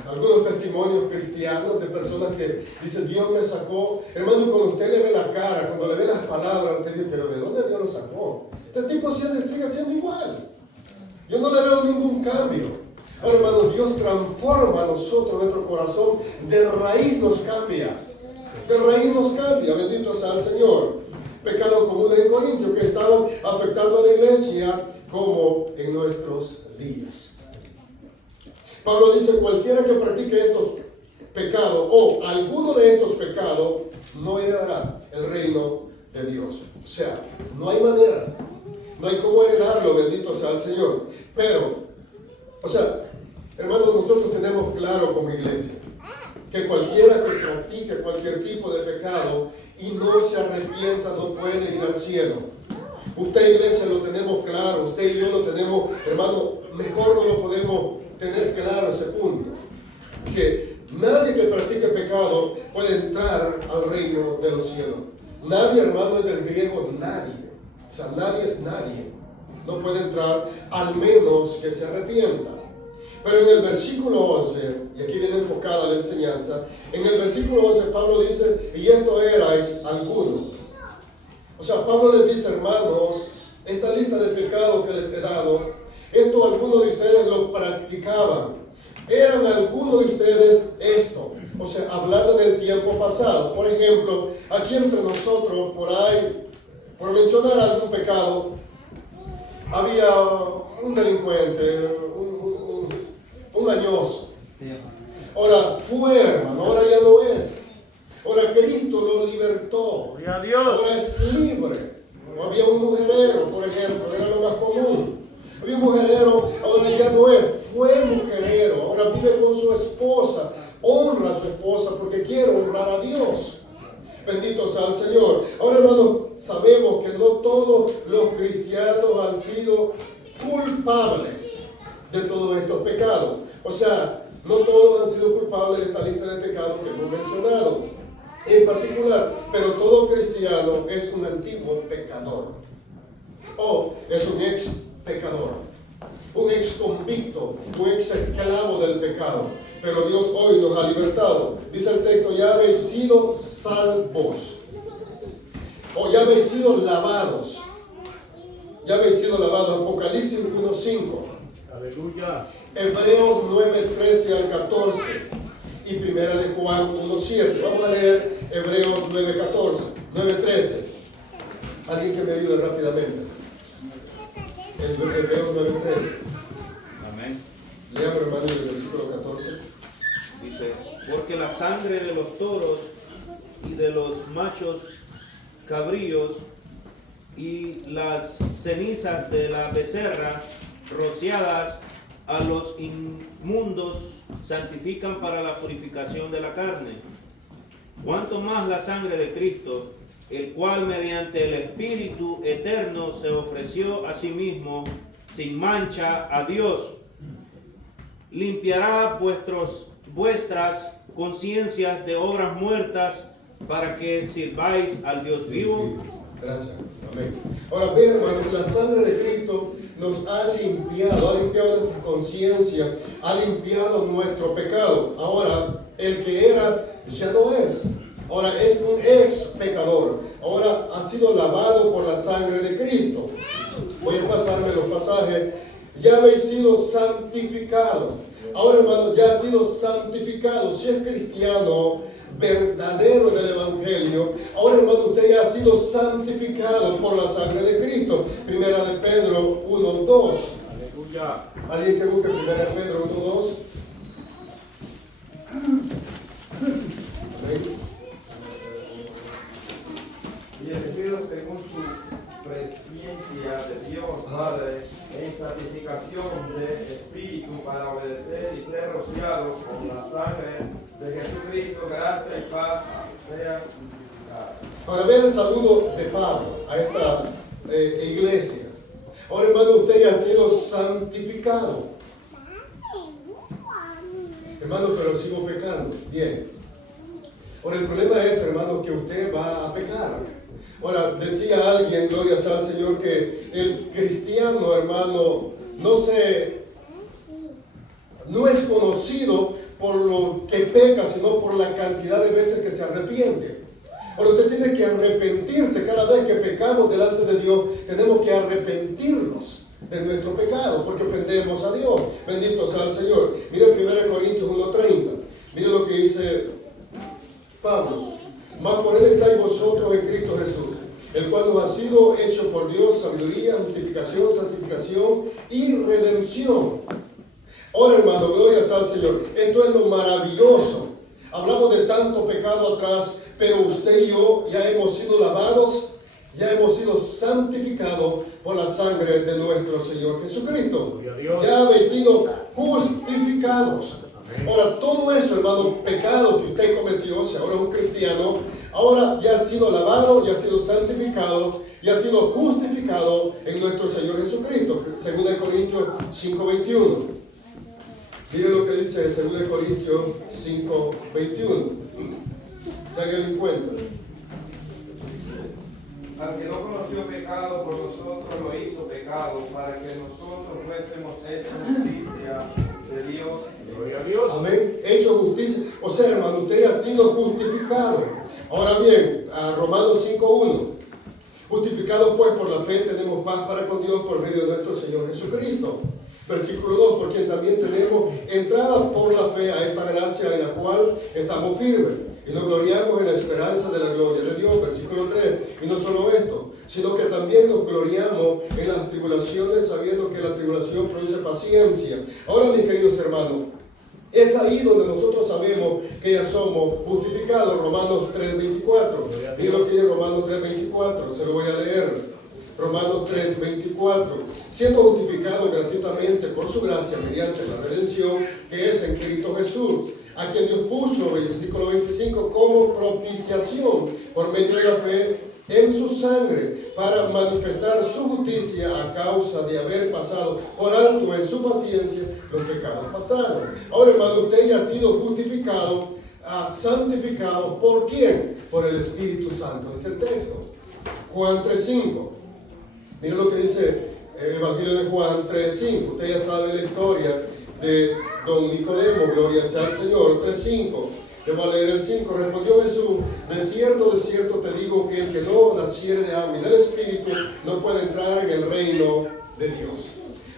Algunos testimonios cristianos de personas que dicen, Dios me sacó. Hermano, cuando usted le ve la cara, cuando le ve las palabras, usted dice, pero ¿de dónde Dios lo sacó? Este tipo sigue siendo igual. Yo no le veo ningún cambio. Ahora, hermano, Dios transforma a nosotros, nuestro corazón, de raíz nos cambia. De raíz nos cambia, bendito sea el Señor. Pecados comunes en Corinto que estaban afectando a la iglesia como en nuestros días. Pablo dice, cualquiera que practique estos pecados o alguno de estos pecados no heredará el reino de Dios. O sea, no hay manera, no hay cómo heredarlo, bendito sea el Señor. Pero, o sea, hermanos, nosotros tenemos claro claro como iglesia, que cualquiera que practique cualquier tipo de pecado y no se arrepienta no puede ir al cielo. Usted, iglesia, lo tenemos claro, usted y yo lo tenemos, hermano, mejor no lo podemos tener claro ese punto, que nadie que practique pecado puede entrar al reino de los cielos. Nadie, hermano, es del griego nadie, o sea, nadie es nadie, no puede entrar al menos que se arrepienta. Pero en el versículo 11, y aquí viene enfocada la enseñanza, en el versículo 11 Pablo dice, y esto erais alguno. O sea, Pablo les dice, hermanos, esta lista de pecados que les he dado, esto algunos de ustedes lo practicaban. Eran algunos de ustedes esto. O sea, hablando en el tiempo pasado. Por ejemplo, aquí entre nosotros, por ahí, por mencionar algún pecado, había un delincuente, un añoso. Ahora fue, hermano, ahora ya no es. Ahora Cristo lo libertó. Gloria a Dios. Ahora es libre. O había un mujerero, por ejemplo, era lo más común. Había un mujerero, ahora ya no es. Fue mujerero, ahora vive con su esposa. Honra a su esposa porque quiere honrar a Dios. Bendito sea el Señor. Ahora, hermanos, sabemos que no todos los cristianos han sido culpables de todos estos pecados. O sea, no todos han sido culpables de esta lista de pecados que hemos mencionado. En particular, pero todo cristiano es un antiguo pecador. O es un ex pecador. Un ex convicto, un ex esclavo del pecado. Pero Dios hoy nos ha libertado. Dice el texto, ya habéis sido salvos. O ya habéis sido lavados. Ya habéis sido lavados. Apocalipsis 1:5. Aleluya. Hebreos 9:13 al 14. Y primera de Juan 1:7. Vamos a leer Hebreos 9:13. Alguien que me ayude rápidamente. Hebreos 9:13. Amén. Leamos, hermano, el versículo 14. Dice, porque la sangre de los toros y de los machos cabríos y las cenizas de la becerra rociadas a los inmundos santifican para la purificación de la carne. Cuanto más la sangre de Cristo, el cual mediante el Espíritu eterno se ofreció a sí mismo sin mancha a Dios, limpiará vuestras conciencias de obras muertas para que sirváis al Dios vivo. Gracias. Amén. Ahora ve, hermanos, la sangre de Cristo nos ha limpiado nuestra conciencia, ha limpiado nuestro pecado. Ahora, el que era ya no es. Ahora es un ex pecador. Ahora ha sido lavado por la sangre de Cristo. Voy a pasarme los pasajes. Ya habéis sido santificados. Ahora, hermanos, ya ha sido santificado. Si es cristiano verdadero del Evangelio, ahora, hermano, usted ya ha sido santificado por la sangre de Cristo. Primera de Pedro 1:2. Aleluya. ¿Alguien que busque Primera de Pedro 1:2? Amén. Y el Espíritu, según su presencia de Dios Padre, en santificación de espíritu para obedecer y ser rociado con la sangre de Jesucristo, gracia y paz sea multiplicada. Ahora vean el saludo de Pablo a esta iglesia. Ahora, hermano, usted ya ha sido santificado. Hermano, pero sigo pecando. Bien. Ahora, el problema es, hermano, que usted va a pecar. Ahora, decía alguien, gloria sea al Señor, que el cristiano, hermano, no es conocido por lo que peca, sino por la cantidad de veces que se arrepiente. Ahora, usted tiene que arrepentirse. Cada vez que pecamos delante de Dios, tenemos que arrepentirnos de nuestro pecado, porque ofendemos a Dios. Bendito sea el Señor. Mire 1 Corintios 1:30. Mire lo que dice Pablo. Mas por él estáis vosotros en Cristo Jesús, el cual nos ha sido hecho por Dios sabiduría, justificación, santificación y redención. Ahora, hermano, gloria sea al Señor. Esto es lo maravilloso. Hablamos de tanto pecado atrás, pero usted y yo ya hemos sido lavados, ya hemos sido santificados por la sangre de nuestro Señor Jesucristo. Ya habéis sido justificados. Ahora, todo eso, hermano, pecado que usted cometió, si ahora es un cristiano, ahora ya ha sido lavado, ya ha sido santificado, ya ha sido justificado en nuestro Señor Jesucristo. 2 Corintios 5:21. Mire lo que dice 2 Corintios 5:21. Si alguien lo encuentra. Al que no conoció pecado, por nosotros lo hizo pecado, para que nosotros fuésemos hechos justicia de Dios. Gloria a Dios. Amén. Hecho justicia. O sea, hermano, usted ha sido justificado. Ahora bien, a Romanos 5:1. Justificados pues por la fe tenemos paz para con Dios por medio de nuestro Señor Jesucristo. Versículo 2, por quien también tenemos entrada por la fe a esta gracia en la cual estamos firmes y nos gloriamos en la esperanza de la gloria de Dios. Versículo 3, y no solo esto, sino que también nos gloriamos en las tribulaciones, sabiendo que la tribulación produce paciencia. Ahora, mis queridos hermanos, es ahí donde nosotros sabemos que ya somos justificados. Romanos 3:24. Miren lo que dice Romanos 3:24, se lo voy a leer. Romanos 3:24, siendo justificados gratuitamente por su gracia mediante la redención que es en Cristo Jesús, a quien Dios puso, versículo 25, como propiciación por medio de la fe en su sangre, para manifestar su justicia a causa de haber pasado por alto en su paciencia los pecados pasados. Ahora, hermano, usted ya ha sido justificado, santificado, ¿por quién? Por el Espíritu Santo, dice el texto. Juan 3:5. Mira lo que dice el Evangelio de Juan 3:5. Usted ya sabe la historia de don Nicodemo, gloria sea al Señor. 3:5. Le voy a leer el 5. Respondió Jesús: de cierto te digo que el que no naciere de agua y del Espíritu no puede entrar en el reino de Dios.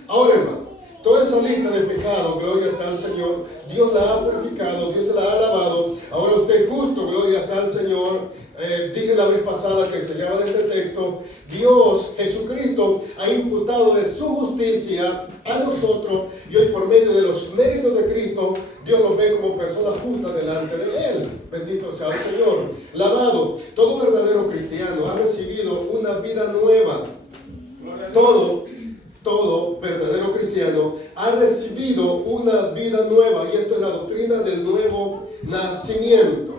Ahora, hermano, toda esa lista de pecados, gloria sea al Señor, Dios la ha purificado, Dios la ha lavado. Ahora usted es justo, gloria sea al Señor. Dije la vez pasada que enseñaba de este texto, Dios, Jesucristo, ha imputado de su justicia a nosotros, y hoy por medio de los méritos de Cristo, Dios nos ve como personas justas delante de Él. Bendito sea el Señor. Lavado. Todo verdadero cristiano ha recibido una vida nueva. Todo verdadero cristiano ha recibido una vida nueva, y esto es la doctrina del nuevo nacimiento,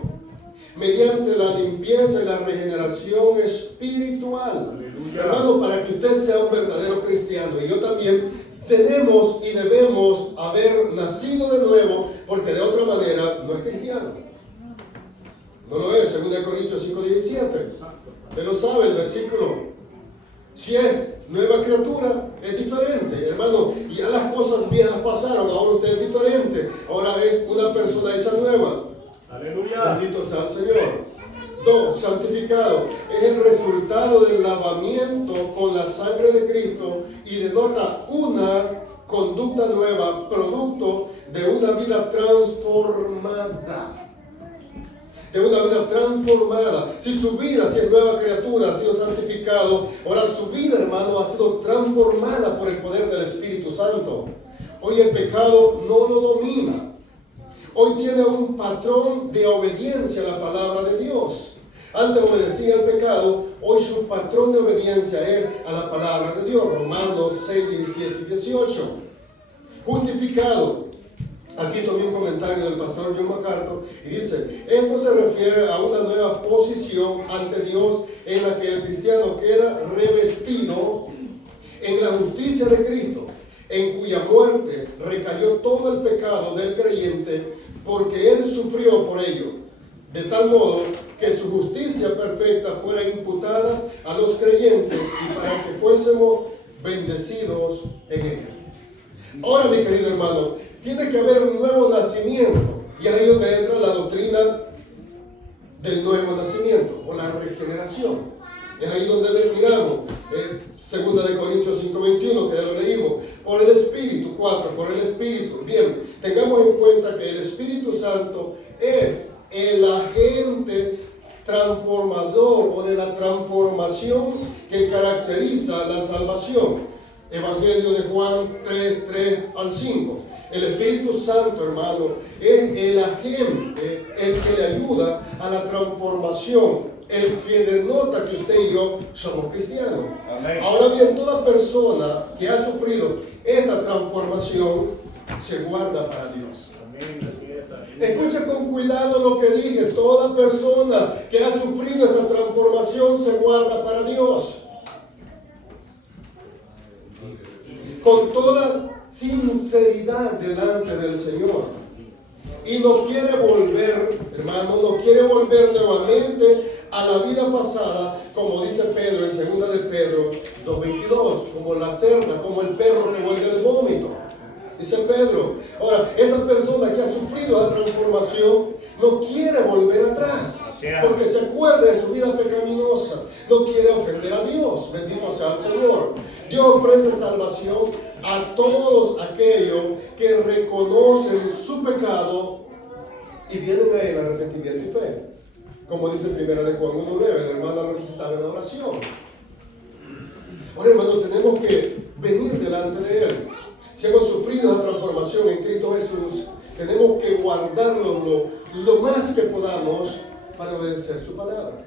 mediante la limpieza y la regeneración espiritual. Aleluya. Hermano, para que usted sea un verdadero cristiano, y yo también, tenemos y debemos haber nacido de nuevo, porque de otra manera no es cristiano. No lo es. 2 Corintios 5:17. Usted lo sabe, el versículo. Si es nueva criatura, es diferente, hermano. Y ya las cosas viejas pasaron, ahora usted es diferente. Ahora es una persona hecha nueva. Aleluya. Bendito sea el Señor. 2. Santificado. Es el resultado del lavamiento con la sangre de Cristo y denota una conducta nueva, producto de una vida transformada. De una vida transformada. Si su vida, si es nueva criatura, ha sido santificado, ahora su vida, hermano, ha sido transformada por el poder del Espíritu Santo. Hoy el pecado no lo domina. Hoy tiene un patrón de obediencia a la palabra de Dios. Antes obedecía al pecado, hoy su patrón de obediencia es a la palabra de Dios. Romanos 6, 17 y 18. Justificado. Aquí tomé un comentario del pastor John MacArthur y dice: esto se refiere a una nueva posición ante Dios en la que el cristiano queda revestido en la justicia de Cristo, en cuya muerte recayó todo el pecado del creyente, porque Él sufrió por ello, de tal modo que su justicia perfecta fuera imputada a los creyentes y para que fuésemos bendecidos en Él. Ahora, mi querido hermano, tiene que haber un nuevo nacimiento, y ahí es donde entra la doctrina del nuevo nacimiento o la regeneración. Es ahí donde miramos 2 Corintios 5:21, que ya lo leímos. Por el Espíritu. 4. Por el Espíritu. Bien, tengamos en cuenta que el Espíritu Santo es el agente transformador o de la transformación que caracteriza la salvación. Evangelio de Juan 3 al 5. El Espíritu Santo, hermano, es el agente, el que le ayuda a la transformación, el que denota que usted y yo somos cristianos. Amén. Ahora bien, toda persona que ha sufrido esta transformación se guarda para Dios. Amén. Escucha con cuidado lo que dije. Toda persona que ha sufrido esta transformación se guarda para Dios. Con toda sinceridad delante del Señor. Y no quiere volver, hermano, no quiere volver nuevamente a la vida pasada, como dice Pedro en 2 de Pedro 2:22, como la cerda, como el perro que vuelve al vómito. Dice Pedro. Ahora, esa persona que ha sufrido la transformación no quiere volver atrás, porque se acuerda de su vida pecaminosa. No quiere ofender a Dios. Bendito sea el Señor. Dios ofrece salvación a todos aquellos que reconocen su pecado y vienen a él arrepentimiento y fe. Como dice 1 de Juan 1:9, el hermano lo recitaba en la oración. Ahora, hermano, tenemos que venir delante de él. Si hemos sufrido la transformación en Cristo Jesús, tenemos que guardarlo lo más que podamos para obedecer su palabra.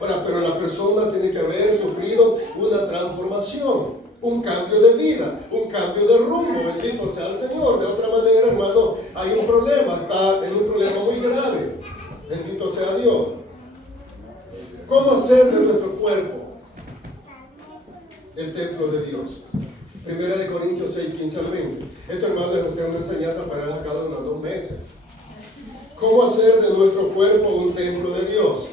Ahora, pero la persona tiene que haber sufrido una transformación, un cambio de vida, un cambio de rumbo. Bendito sea el Señor. De otra manera, hermano, hay un problema, está en un problema muy grave. Bendito sea Dios. ¿Cómo hacer de nuestro cuerpo el templo de Dios? 1 de Corintios 6, 15 al 20. Esto, hermano, es una enseñanza para cada uno de 2 meses. ¿Cómo hacer de nuestro cuerpo un templo de Dios?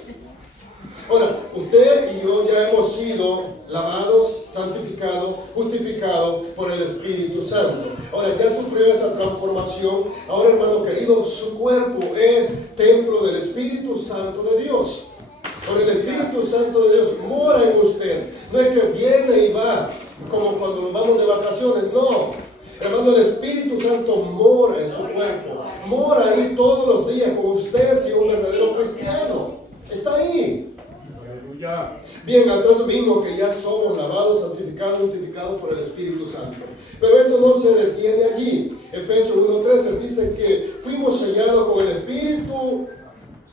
Ahora, usted y yo ya hemos sido lavados, santificados, justificados por el Espíritu Santo. Ahora, ya sufrió esa transformación. Ahora, hermano querido, su cuerpo es templo del Espíritu Santo de Dios. Ahora, el Espíritu Santo de Dios mora en usted. No es que viene y va, como cuando nos vamos de vacaciones, no. Hermano, el Espíritu Santo mora en su cuerpo. Mora ahí todos los días con usted, si es un verdadero cristiano. Está ahí. Aleluya. Bien, atrás vimos que ya somos lavados, santificados, justificados por el Espíritu Santo. Pero esto no se detiene allí. Efesios 1:13 dice que fuimos sellados con el Espíritu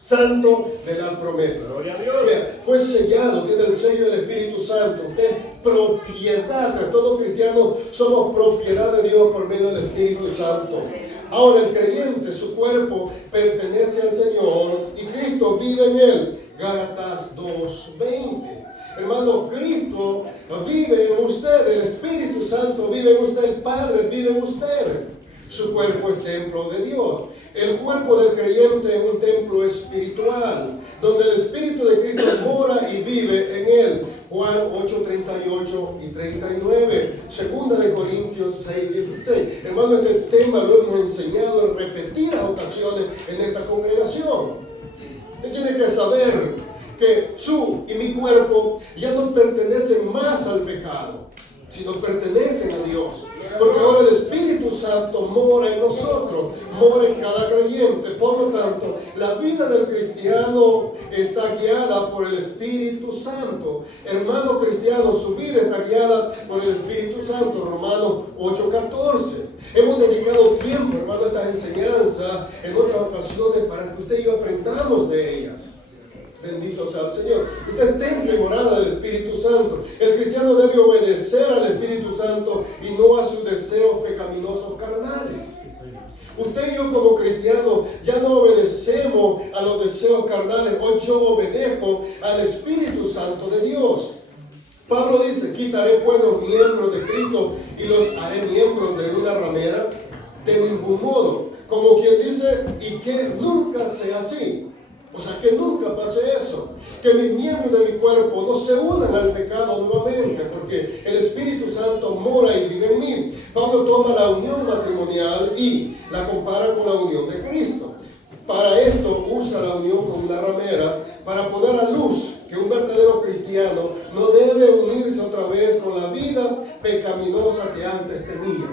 Santo de la promesa. Gloria a Dios. Bien, fue sellado, tiene el sello del Espíritu Santo. Usted es propiedad de todo cristiano. Somos propiedad de Dios por medio del Espíritu Santo. Ahora, el creyente, su cuerpo pertenece al Señor y Cristo vive en él. Gálatas 2:20. Hermano, Cristo vive en usted, el Espíritu Santo vive en usted, el Padre vive en usted. Su cuerpo es templo de Dios. El cuerpo del creyente es un templo espiritual, donde el Espíritu de Cristo mora y vive en él. Juan 8:38 y 39. 2 de Corintios 6:16. Hermano, este tema lo hemos enseñado en repetidas ocasiones en esta congregación. Usted tiene que saber que su y mi cuerpo ya no pertenecen más al pecado, sino pertenecen a Dios. Porque ahora el Espíritu Santo mora en nosotros, mora en cada creyente. Por lo tanto, la vida del cristiano está guiada por el Espíritu Santo. Hermano cristiano, su vida está guiada por el Espíritu Santo. Romanos 8:14. Hemos dedicado tiempo, hermano, a estas enseñanzas en otras ocasiones para que usted y yo aprendamos de ellas. Bendito sea el Señor. Usted es templo y morada del Espíritu Santo. El cristiano debe obedecer al Espíritu Santo y no a sus deseos pecaminosos carnales. Usted y yo como cristianos ya no obedecemos a los deseos carnales. Hoy yo obedezco al Espíritu Santo de Dios. Pablo dice, quitaré pues los miembros de Cristo y los haré miembros de una ramera. De ningún modo. Como quien dice, y que nunca sea así. O sea, que nunca pase eso. Que mis miembros de mi cuerpo no se unan al pecado nuevamente, porque el Espíritu Santo mora y vive en mí. Pablo toma la unión matrimonial y la compara con la unión de Cristo. Para esto usa la unión con una ramera para poner a luz que un verdadero cristiano no debe unirse otra vez con la vida pecaminosa que antes tenía.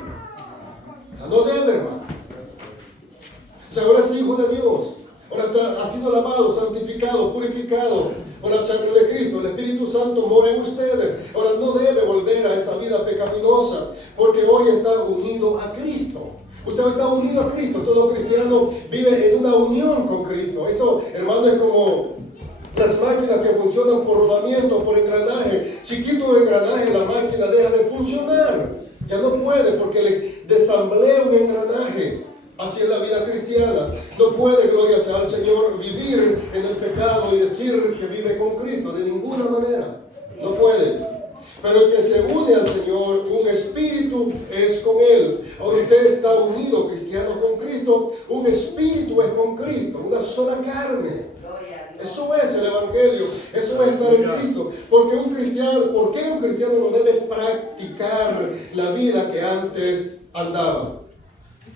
O sea, no debe, hermano. O sea, ahora es hijo de Dios. Ahora ha sido lavado, santificado, purificado por la sangre de Cristo. El Espíritu Santo mora en ustedes. Ahora no debe volver a esa vida pecaminosa, porque hoy está unido a Cristo. Usted está unido a Cristo. Todo cristiano vive en una unión con Cristo. Esto, hermano, es como las máquinas que funcionan por rodamiento, por engranaje. Chiquito engranaje, la máquina deja de funcionar. Ya no puede porque le desamblea un engranaje. Así es la vida cristiana. No puede, gloria sea al Señor, vivir en el pecado y decir que vive con Cristo. De ninguna manera. No puede. Pero el que se une al Señor, un espíritu es con Él. Ahora usted está unido, cristiano, con Cristo. Un espíritu es con Cristo. Una sola carne. Eso es el Evangelio. Eso es estar en Cristo. ¿Por qué un cristiano no debe practicar la vida que antes andaba?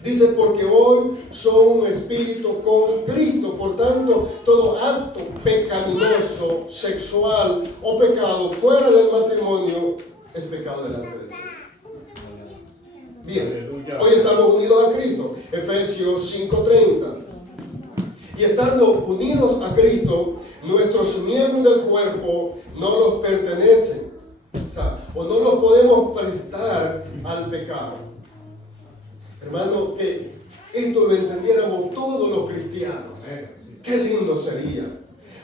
Dice, porque hoy son un espíritu con Cristo. Por tanto, todo acto pecaminoso, sexual o pecado fuera del matrimonio es pecado delante de Dios. Bien, hoy estamos unidos a Cristo. Efesios 5:30. Y estando unidos a Cristo, nuestros miembros del cuerpo no los pertenecen. O no los podemos prestar al pecado. Hermano, que esto lo entendiéramos todos los cristianos. Qué lindo sería.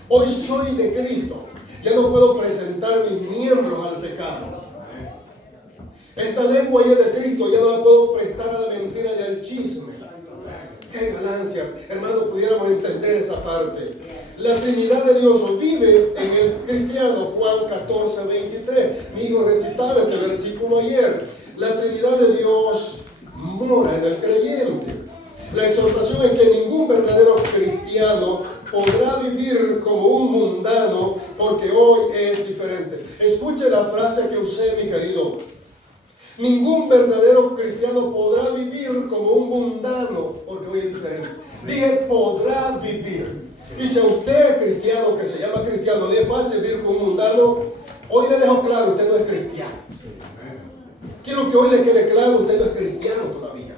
Hoy soy de Cristo. Ya no puedo presentar mis miembros al pecado. Esta lengua ya es de Cristo. Ya no la puedo prestar a la mentira y al chisme. Qué ganancia. Hermano, pudiéramos entender esa parte. La Trinidad de Dios vive en el cristiano. Juan 14:23. Mi hijo recitaba este versículo ayer. La Trinidad de Dios mora en el creyente. La exhortación es que ningún verdadero cristiano podrá vivir como un mundano, porque hoy es diferente. Escuche la frase que usé, mi querido. Ningún verdadero cristiano podrá vivir como un mundano, porque hoy es diferente. Dije, podrá vivir. Y si a usted, cristiano, que se llama cristiano, le es fácil vivir como un mundano, hoy le dejo claro, usted no es cristiano. Quiero que hoy le quede claro, usted no es cristiano todavía.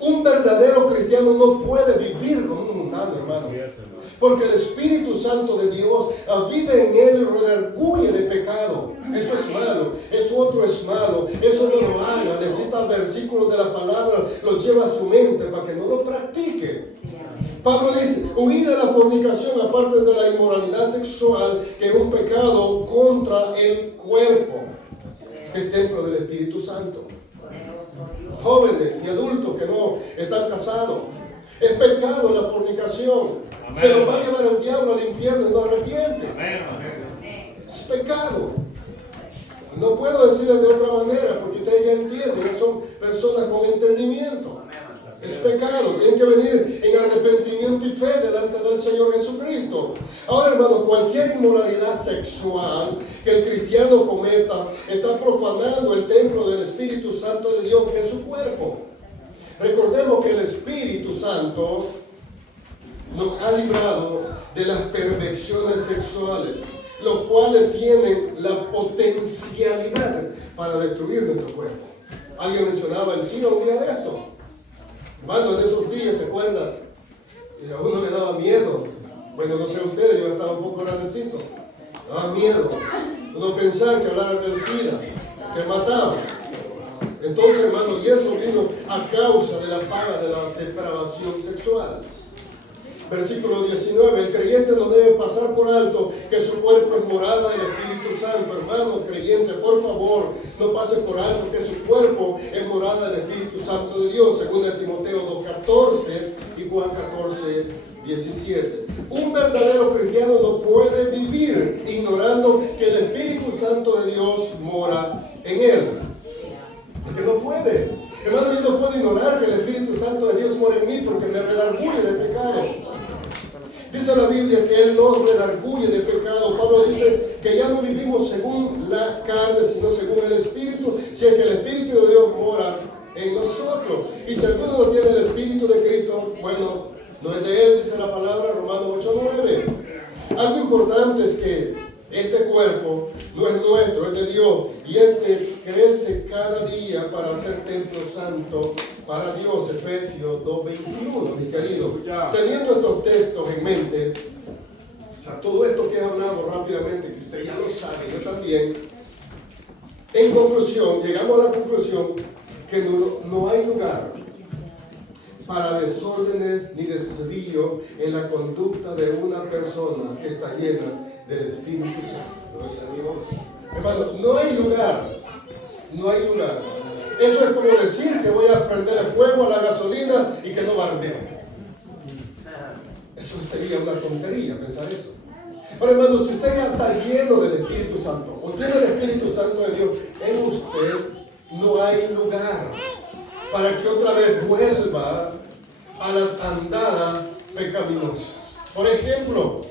Un verdadero cristiano no puede vivir como un mundano, hermano. Porque el Espíritu Santo de Dios vive en él y redarguye de pecado. Eso es malo, eso otro es malo, eso no lo haga. Necesita versículos de la palabra, los lleva a su mente para que no lo practique. Pablo dice, huir de la fornicación, aparte de la inmoralidad sexual, que es un pecado contra el cuerpo. El templo del Espíritu Santo. Jóvenes y adultos que no están casados, es pecado la fornicación. Amén. Se los va a llevar el diablo al infierno y no arrepiente. Amén. Es pecado. No puedo decirles de otra manera porque ustedes ya entienden, ya son personas con entendimiento. Es pecado, tienen que venir en arrepentimiento y fe delante del Señor Jesucristo. Ahora, hermano, cualquier inmoralidad sexual que el cristiano cometa está profanando el templo del Espíritu Santo de Dios, que es su cuerpo. Recordemos que el Espíritu Santo nos ha librado de las perversiones sexuales, los cuales tienen la potencialidad para destruir nuestro cuerpo. Alguien mencionaba el SIDA un día de esto. Hermano, en esos días, ¿se acuerdan? Y a uno le daba miedo. Bueno, no sé ustedes, yo estaba un poco grandecito. Daba miedo. Uno pensar que hablaran del SIDA, que mataba. Entonces, hermano, y eso vino a causa de la paga de la depravación sexual. Versículo 19, el creyente no debe pasar por alto que su cuerpo es morada del Espíritu Santo. Hermano creyente, por favor, no pase por alto que su cuerpo es morada del Espíritu Santo de Dios, según Timoteo 2:14 y Juan 14:17. Un verdadero cristiano no puede vivir ignorando que el Espíritu Santo de Dios mora en él. Porque no puede. Hermano, yo no puedo ignorar que el Espíritu Santo de Dios mora en mí porque me redarguye de pecados. Dice la Biblia que Él nos redarguye de pecado. Pablo dice que ya no vivimos según la carne, sino según el Espíritu, si es que el Espíritu de Dios mora en nosotros. Y si alguno no tiene el Espíritu de Cristo, bueno, no es de Él, dice la palabra, Romanos 8:9. Algo importante es que este cuerpo no es nuestro, es de Dios. Y este crece cada día para ser templo santo para Dios. Efesios 2:21, mi querido. Teniendo estos textos en mente, o sea, todo esto que he hablado rápidamente, que usted ya lo sabe, yo también. En conclusión, llegamos a la conclusión que no hay lugar para desórdenes ni desvío en la conducta de una persona que está llena del Espíritu Santo. Hermano, no hay lugar Eso es como decir que voy a prender el fuego a la gasolina y que no va a arder. Eso sería una tontería pensar eso. Pero hermano, si usted ya está lleno del Espíritu Santo, o tiene el Espíritu Santo de Dios en usted, no hay lugar para que otra vez vuelva a las andadas pecaminosas. Por ejemplo,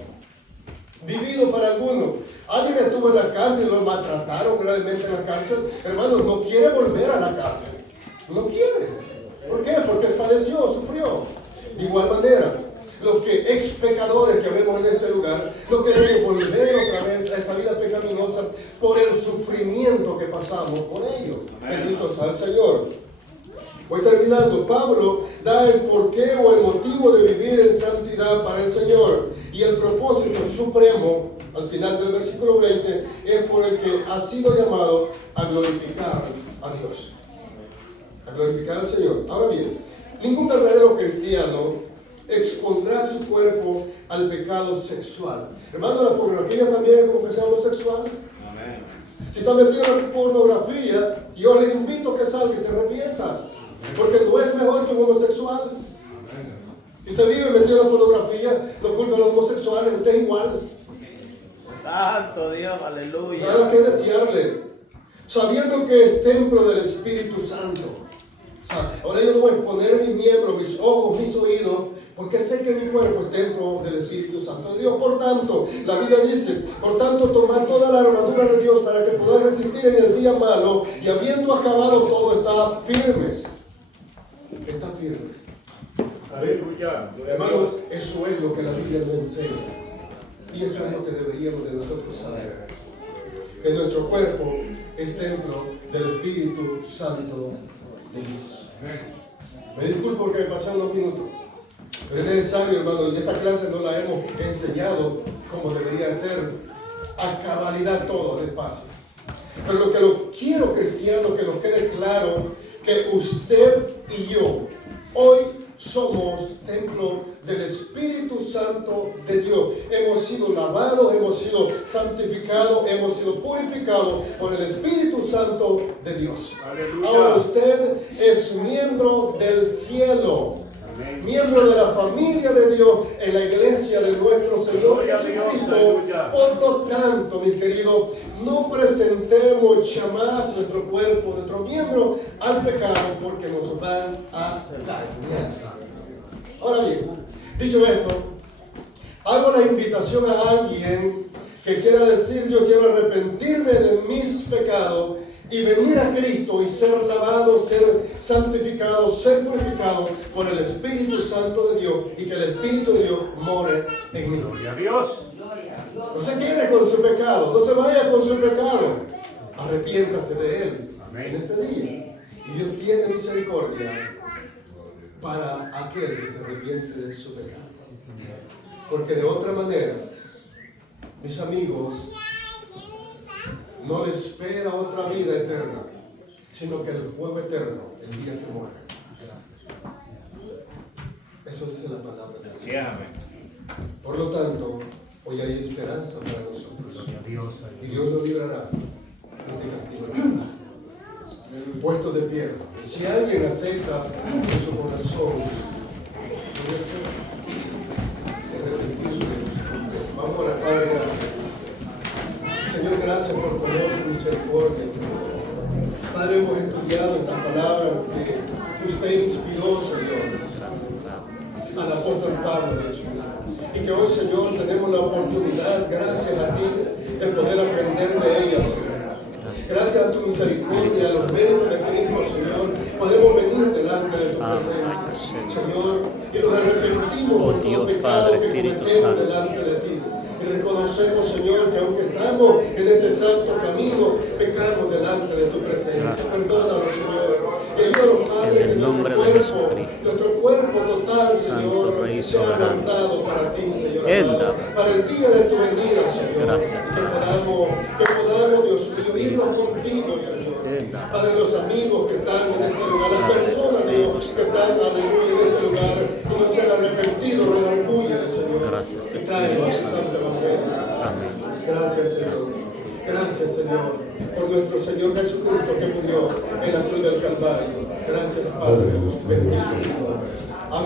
vivido para algunos, alguien estuvo en la cárcel y lo maltrataron gravemente en la cárcel. Hermano, no quiere volver a la cárcel. No quiere. ¿Por qué? Porque padeció, sufrió. De igual manera, los que ex pecadores que vemos en este lugar, no queremos volver otra vez a esa vida pecaminosa por el sufrimiento que pasamos por ello. Bendito sea el Señor. Voy terminando. Pablo da el porqué o el motivo de vivir en santidad para el Señor. Y el propósito supremo, al final del versículo 20, es por el que ha sido llamado a glorificar a Dios. A glorificar al Señor. Ahora bien, ningún verdadero cristiano expondrá su cuerpo al pecado sexual. Hermano, la pornografía también es como que sea homosexual. Amén. Si está metido en pornografía, yo le invito a que salga y se arrepienta. Porque no es mejor que un homosexual. Si usted vive metido en la pornografía, no culpa a los homosexuales, usted es igual. Santo Dios, aleluya. Nada que desearle. Sabiendo que es templo del Espíritu Santo. O sea, ahora yo no voy a exponer mis miembros, mis ojos, mis oídos, porque sé que mi cuerpo es templo del Espíritu Santo de Dios. Por tanto, la Biblia dice, por tanto, tomad toda la armadura de Dios para que podáis resistir en el día malo, y habiendo acabado todo, está firmes. Está firmes. Aleluya. Hermanos, eso es lo que la Biblia nos enseña. Y eso es lo que deberíamos de nosotros saber. Que nuestro cuerpo es templo del Espíritu Santo de Dios. Me disculpo porque me pasaron unos minutos. Pero es necesario, hermano, y esta clase no la hemos enseñado como debería ser, a cabalidad todo, despacio. Pero lo que lo quiero, cristiano, que nos quede claro, que usted y yo, hoy somos templo del Espíritu Santo de Dios. Hemos sido lavados, hemos sido santificados, hemos sido purificados por el Espíritu Santo de Dios. Aleluya. Ahora usted es miembro del cielo. Amén. Miembro de la familia de Dios en la iglesia de nuestro Señor Gloria a Dios, Jesucristo. aleluya. Por lo tanto, mis queridos, no presentemos jamás nuestro cuerpo, nuestro miembro al pecado, porque nos van a dañar. Ahora bien, dicho esto, hago la invitación a alguien que quiera decir: yo quiero arrepentirme de mis pecados y venir a Cristo y ser lavado, ser santificado, ser purificado por el Espíritu Santo de Dios, y que el Espíritu de Dios more en mí. Gloria a Dios. Gloria a Dios. No se quede con su pecado, no se vaya con su pecado. Arrepiéntase de él en este día. Y Dios tiene misericordia para aquel que se arrepiente de su pecado. Porque de otra manera, mis amigos, no le espera otra vida eterna, sino que el fuego eterno el día que muera. Eso dice la palabra de Dios. Sí, amén. Por lo tanto, hoy hay esperanza para nosotros. Y Dios nos librará de este castigo. Puesto de pie. Si alguien acepta en su corazón, puede ser arrepentirse. Vamos a orar, Padre, gracias. Señor, gracias por tu amor y misericordia, Señor. Padre, hemos estudiado esta palabra que usted inspiró, Señor, al apóstol Pablo, Dios mío. Y que hoy, Señor, tenemos la oportunidad, gracias a ti, de poder aprender de ella, Señor. Gracias a tu misericordia, a los méritos de Cristo, Señor, podemos venir delante de tu presencia, Señor, y nos arrepentimos por todo pecado que cometemos delante de ti. Y reconocemos, Señor, que aunque estamos en este santo camino, pecamos delante de tu presencia. Perdónanos, Señor. Y ayúdanos, Padre, que nuestro cuerpo total, Señor, sea guardado para ti, Señor. Para el día de tu venida, Señor. Que podamos, Dios mío, irnos contigo, Señor. Padre, los amigos que están en este lugar, las personas, Dios, que están, aleluya, en este lugar y no se han arrepentido, redargúyale, Señor. Y tráelos al santo evangelio. Gracias, Señor. Gracias, Señor, por por nuestro Señor Jesucristo que murió en la cruz del Calvario. Gracias, Padre. Bendito tu nombre.